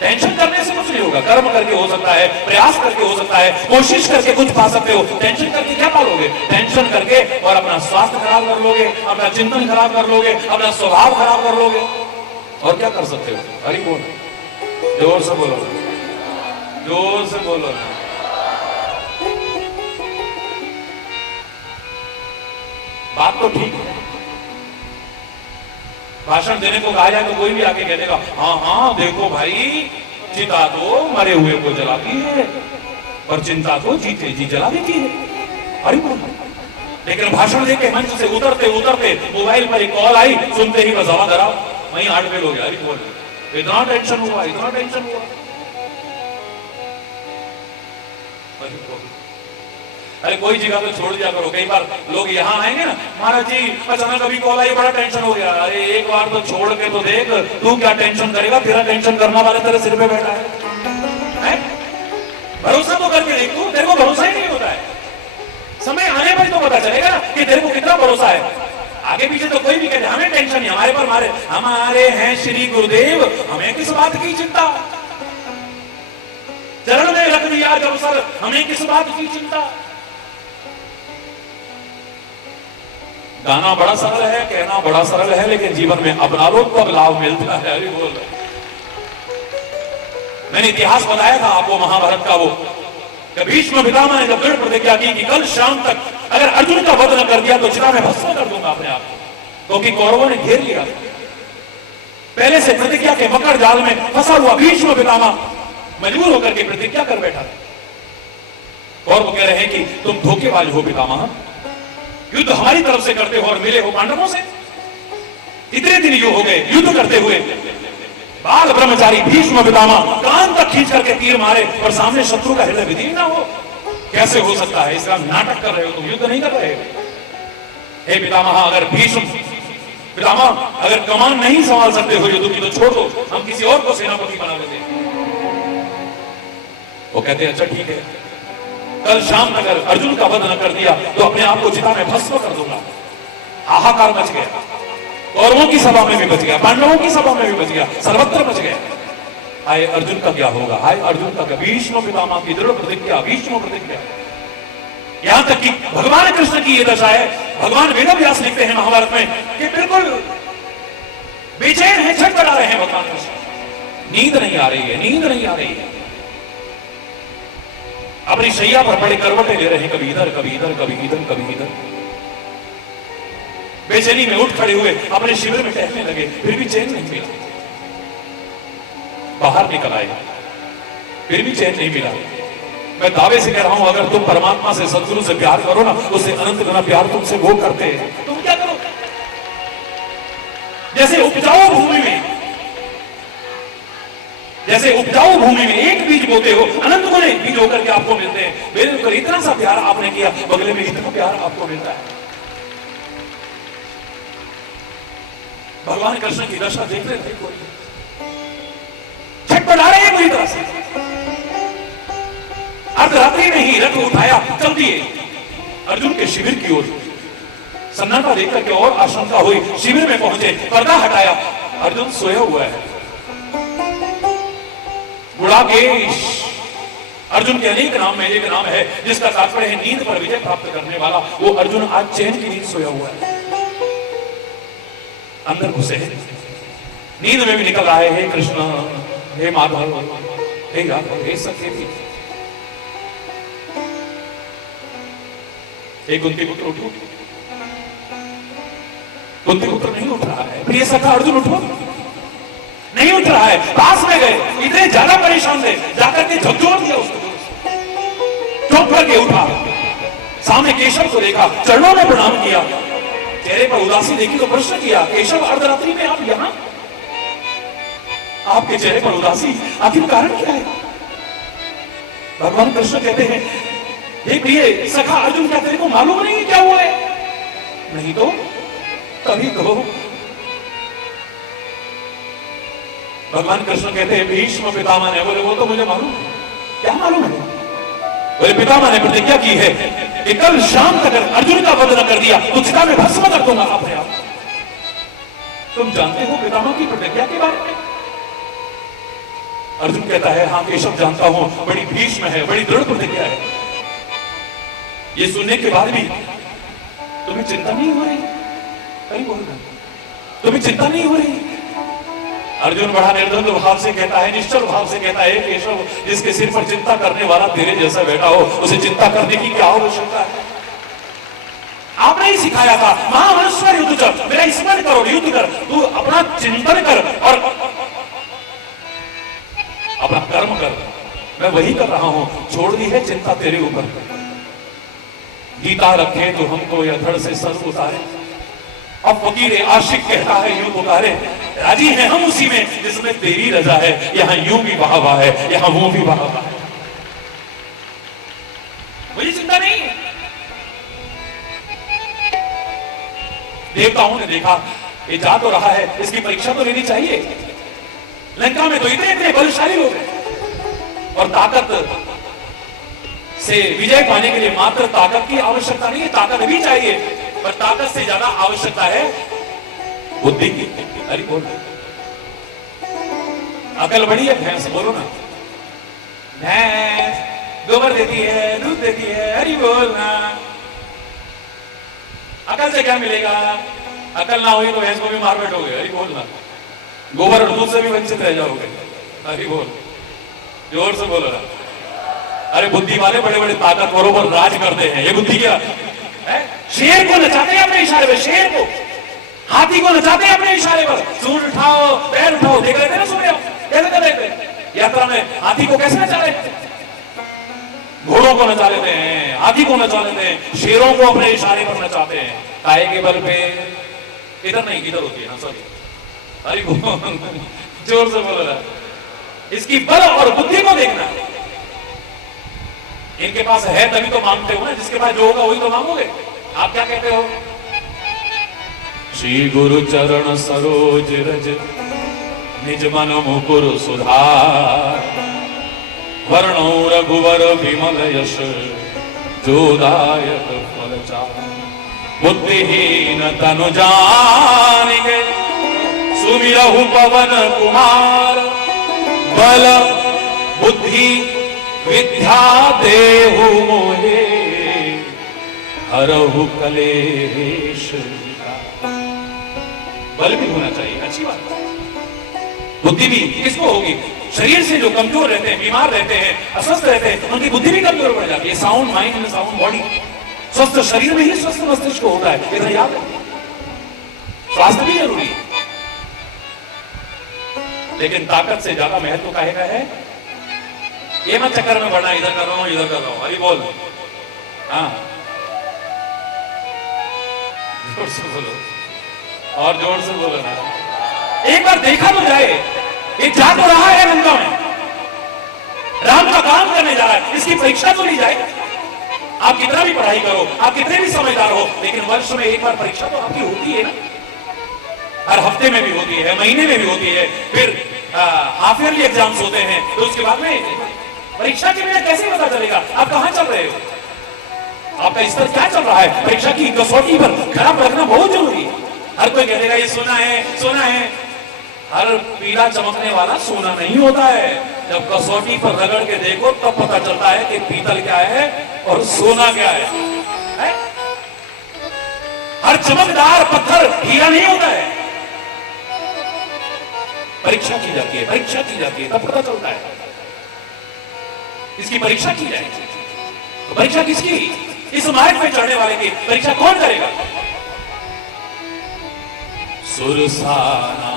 टेंशन करने से कुछ नहीं होगा। कर्म करके हो सकता है, प्रयास करके हो सकता है, कोशिश करके कुछ पा सकते हो। टेंशन करके क्या पालोगे? टेंशन करके और अपना स्वास्थ्य खराब कर लोगे, अपना चिंतन खराब कर लोगे, अपना स्वभाव खराब कर लोगे। और क्या कर सकते हो? हरि बोल, जोर से बोलो, जोर से बोलो। बात तो ठीक है, भाषण देने को कहा जाए तो कोई भी आके कह देगा हाँ हाँ देखो भाई, चिता तो मरे हुए को जलाती है और चिंता तो जीते जी जला देती है। अरे लेकिन भाषण देके मंच से उतरते उतरते मोबाइल पर एक कॉल आई, सुनते ही बस हवा धरा, वहीं हार्ट फेल हो गया। अरे बोल, इतना टेंशन हुआ, इतना टेंशन हुआ। अरे कोई जगह तो छोड़ दिया करो। कई बार लोग यहाँ आएंगे ना, महाराज जी अचानक अभी कॉल आई, बड़ा टेंशन हो गया। अरे एक बार तो छोड़ के तो देख, तू क्या टेंशन करेगा? तेरा टेंशन करने वाला तेरे सिर पे बैठा है? भरोसा तो करके देख, तू तेरे को भरोसा ही नहीं होता है। समय आने पर तो पता चलेगा ना कि तेरे को कितना भरोसा है। आगे पीछे तो कोई भी कहते हमें टेंशन नहीं, हमारे पर हमारे हैं श्री गुरुदेव, हमें किस बात की चिंता? चरण में रख दिया जब सर, हमें किस बात की चिंता? गाना बड़ा सरल है, कहना बड़ा सरल है, लेकिन जीवन में अपना लोग को लाभ मिलता है। अरे बोल, मैंने इतिहास बताया था आपको महाभारत का, वो भीष्म पितामह ने जब दृढ़ प्रतिज्ञा की कि कल शाम तक अगर अर्जुन का वध न कर दिया तो चिता में भस्म कर दूंगा अपने आप को, क्योंकि कौरवों ने घेर लिया। पहले से प्रतिज्ञा के मकर जाल में फंसा हुआ भीष्म पितामह मजबूर होकर के प्रतिज्ञा कर बैठा। कौरव कह रहे हैं कि तुम धोखेबाज हो पितामह, युद्ध हमारी तरफ से करते हो और मिले हो पांडवों से। इतने दिन युद्ध हो गए, युद्ध करते हुए बाल ब्रह्मचारी भीष्म पितामह कान तक खींच करके तीर मारे और सामने शत्रु का हृदय विदीर्ण ना हो। कैसे हो सकता है? इसका नाटक कर रहे हो तुम, युद्ध नहीं कर रहे हो। हे पितामह, अगर भीष्म पितामह अगर कमान नहीं संभाल सकते हो युद्ध की तो छोड़ दो, हम किसी और को सेनापति बना लेते। वो कहते अच्छा ठीक है, कल शाम तक अगर अर्जुन का वध न कर दिया तो अपने आप को चिता में भस्म कर दूंगा। हाहाकार मच गया, कौरवों की सभा में भी बच गया, पांडवों की सभा में भी बच गया, सर्वत्र बच गया। हाय अर्जुन का क्या होगा? हाय अर्जुन का क्या? भीष्म पितामह की दृढ़ प्रतिज्ञा, भीष्म प्रतिज्ञा। यहां तक कि भगवान कृष्ण की यह दशा है। भगवान वेदव्यास लिखते हैं महाभारत में कि बिल्कुल बेचैन है, छटपटा रहे हैं भगवान कृष्ण। नींद नहीं आ रही है, नींद नहीं आ रही है। अपनी शैया पर बड़े करवटें ले रहे हैं, कभी इधर कभी इधर, कभी इधर कभी इधर। बेचैनी में उठ खड़े हुए अपने शिविर में टहलने लगे, फिर भी चैन नहीं मिला। बाहर निकल आए, फिर भी चैन नहीं मिला। मैं दावे से कह रहा हूं, अगर तुम परमात्मा से, सदगुरु से प्यार करो ना, उससे अनंत गुना प्यार तुमसे वो करते हैं। तुम क्या करो? जैसे उपजाऊ भूमि में, जैसे उपजाऊ भूमि में एक बीज बोते हो, अनंत गुने बीज होकर के आपको मिलते हैं। मेरे ऊपर इतना सा प्यार आपने किया, बगले में इतना प्यार आपको मिलता है। भगवान कृष्ण की दशा देख रहे थे, छटपटा रहे हैं पूरी तरह से। अर्धरात्रि में ही रथ उठाया, चल दिए अर्जुन के शिविर की ओर। सन्नाटा देखकर के और आशंका हुई, शिविर में पहुंचे, पर्दा हटाया, अर्जुन सोया हुआ है। गुड़ाकेश अर्जुन के अनेक नाम में एक नाम है जिसका तात्पर्य है नींद पर विजय प्राप्त करने वाला। वो अर्जुन आज चैन की नींद सोया हुआ है, अंदर घुसे हैं, नींद में भी निकल रहा है, हे कृष्ण, हे माधव, हे राघव, हे सखे। हे कुंती पुत्र उठो। कुंती पुत्र नहीं उठ रहा है। प्रिय सखा अर्जुन उठो, नहीं उठ रहा है। पास में गए, इतने ज्यादा परेशान थे, जाकर के झकझोर दिया उसको। चुप करके उठा, सामने केशव को देखा, चरणों में प्रणाम किया, चेहरे पर उदासी देखी तो प्रश्न किया, केशव अर्धरात्रि में आप यहां? आपके चेहरे पर उदासी, आखिर कारण क्या है? भगवान कृष्ण कहते हैं, हे प्रिय सखा अर्जुन, क्या तेरे को मालूम नहीं क्या हुआ है? नहीं तो तभी तो भगवान कृष्ण कहते हैं भीष्म पितामह ने, बोले वो तो मुझे मालूम है। क्या मालूम है? बोले पितामह ने प्रतिज्ञा की है कि कल शाम तक अर्जुन का वध न कर दिया तो चिता में भस्म कर दूंगा अपने आप। तुम जानते हो पितामह की प्रतिज्ञा के बारे में? अर्जुन कहता है हाँ केशव जानता हूं, बड़ी भीष्म है, बड़ी दृढ़ प्रतिज्ञा है। ये सुनने के बाद भी तुम्हें चिंता नहीं हो रही? कहीं बोल रहा, तुम्हें चिंता नहीं हो रही? अर्जुन बड़ा निर्द्वंद भाव से कहता है, निश्चल भाव से कहता है केशव, जिसके सिर पर चिंता करने वाला तेरे जैसा बैठा हो, उसे चिंता करने की क्या आवश्यकता है? आपने ही सिखाया था महामनुष्य युद्ध कर, मेरा स्मरण करो, युद्ध कर, तू अपना चिंतन कर और अपना कर्म कर। मैं वही कर रहा हूं, छोड़ दी है चिंता तेरे ऊपर। गीता रखे तो हमको यह धड़ से सर उतारे, अब फकीर आशिक कहता है यूं पुकारे, राजी है हम उसी में जिसमें तेरी रजा है। यहां यूं भी वाह वाह है, यहां वो भी वाह वाह है, मुझे चिंता नहीं है। देवताओं ने देखा ये जा तो रहा है, इसकी परीक्षा तो लेनी चाहिए। लंका में तो इतने इतने बलशाली लोग हैं और ताकत से विजय पाने के लिए मात्र ताकत की आवश्यकता नहीं है, ताकत भी चाहिए, पर ताकत से ज्यादा आवश्यकता है बुद्धि की। अरे बोल, अकल बड़ी है भैंस, बोलो ना। भैंस गोबर देती है, दूध देती है, अरे बोलना। अकल से क्या मिलेगा? अकल ना हुई तो भैंस को भी मार बैठोगे, अरे बोलना। गोबर और दूध से भी वंचित रह जाओगे, अरे बोल, जोर से बोलो ना। अरे बुद्धि वाले बड़े बड़े ताकतवरों पर राज करते हैं, ये बुद्धि क्या है? शेर को नचाते हैं अपने इशारे पर, शेर को, हाथी को नचाते हैं अपने इशारे पर। सूंड उठाओ, पैर उठाओ, देख रहे थे ना, सुन रहे हो कैसे कर रहे थे यात्रा में? हाथी को कैसे नचा रहे थे? घोड़ों को नचा लेते हैं, हाथी को नचा लेते हैं, शेरों को अपने इशारे पर नचाते हैं। काहे के बल पे? इधर नहीं, इधर होती है ना, सॉरी, अरे जोर से बोलो ना। इसकी बल और बुद्धि को देखना। इनके पास है तभी तो मांगते हो ना, जिसके पास जो होगा वही तो मांगोगे। आप क्या कहते हो? श्री गुरु चरण सरोज रज निज मन मुकुर सुधार, वर्णो रघुवर विमल यश जोदायक फल चार, बुद्धिहीन तनु जानिके सुमिरहु पवन कुमार, बल बुद्धि विद्या देहु मोहे, हरहु कलेश। बल भी होना चाहिए, अच्छी बात। बुद्धि भी किसको होगी? शरीर से जो कमजोर रहते हैं, बीमार रहते हैं, अस्वस्थ रहते हैं, उनकी बुद्धि भी कमजोर पड़ जाती है। Sound mind and sound body, स्वस्थ शरीर में ही स्वस्थ मस्तिष्क होता है, इतना याद रखिए। स्वास्थ्य भी जरूरी है, लेकिन ताकत से ज्यादा महत्व काहे का है? ये मत चक्कर में पड़ना, इधर कर रहा हूं, इधर कर रहा हूं, अरे बोल, हाँ जोर से बोलो, और जोर से बोलो ना। एक बार देखा तो जाए, ये जा तो रहा है लंका में, राम का काम करने जा रहा है, इसकी परीक्षा तो ली जाए। आप कितना भी पढ़ाई करो, आप कितने भी समझदार हो, लेकिन वर्ष में एक बार परीक्षा तो आपकी होती है ना। हर हफ्ते में भी होती है, महीने में भी होती है, फिर हाफ ईयरली एग्जाम्स होते हैं, तो उसके बाद में परीक्षा के बिना कैसे पता चलेगा आप कहां चल रहे हो, आपका स्तर क्या चल रहा है? परीक्षा की कसौटी पर खराब रखना बहुत जरूरी है। हर कोई कह देगा ये सोना है, सोना है। हर पीला चमकने वाला सोना नहीं होता है। जब कसौटी पर रगड़ के देखो तब पता चलता है कि पीतल क्या है और सोना क्या है? हर चमकदार पत्थर हीरा नहीं होता है। परीक्षा की जाती है, परीक्षा की जाती है, तब पता चलता है। इसकी परीक्षा की जाएगी। तो परीक्षा किसकी? इस मार्ग पे चढ़ने वाले की परीक्षा कौन करेगा? सुरसाना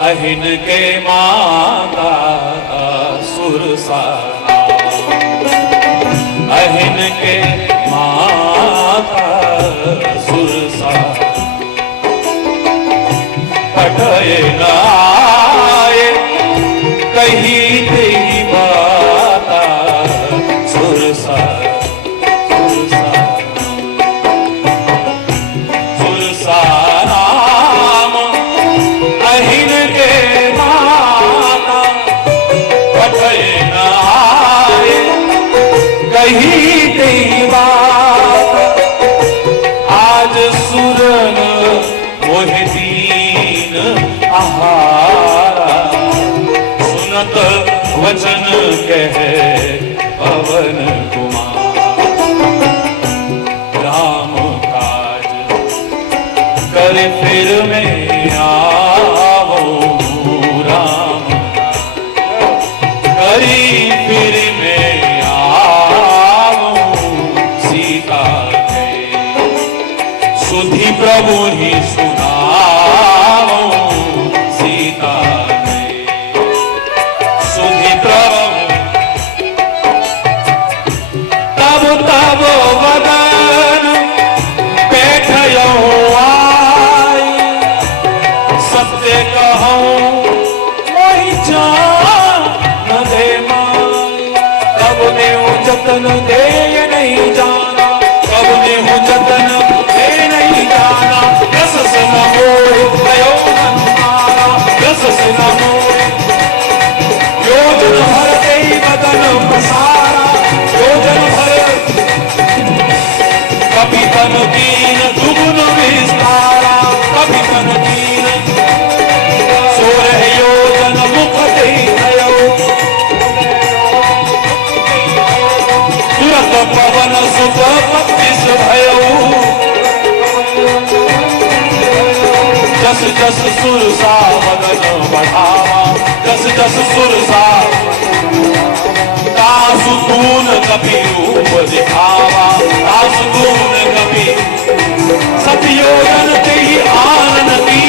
अहिन के माता, सुरसाना अहिन के माता, सुरसाना पठय गाए कही तेरी बाता, सुरसाना दीन आहारा, सुनत वचन कह पवन कुमार। राम काज करे फिर में आवो, राम करी फिर में आवो, सीता के सुधि प्रभु ही सुनाओ, सीता के सुधि प्रभु। तब तब वदन बैठयो आई, सत्य कहूं वही जान दे माई। कब ने वो जतन दे नहीं जाना, कब ने वो जतन दे नहीं जाना। रस से न मोहे भयो हनुमाना, रस से न मोहे योजन भर दे बदन प्रसारा, योजन भर कभी तन दीन दुगुन विस्तारा, कभी तन दीन सोरह योजन मुख देखयो। तुरत पवन सुत बत्तीस भयो, जस जस सुरसा बदन बढ़ावा, जस जस सुरसा तासु तून कभी रूप दिखावा, तासु तून कभी सतयोजन ते ही आनन की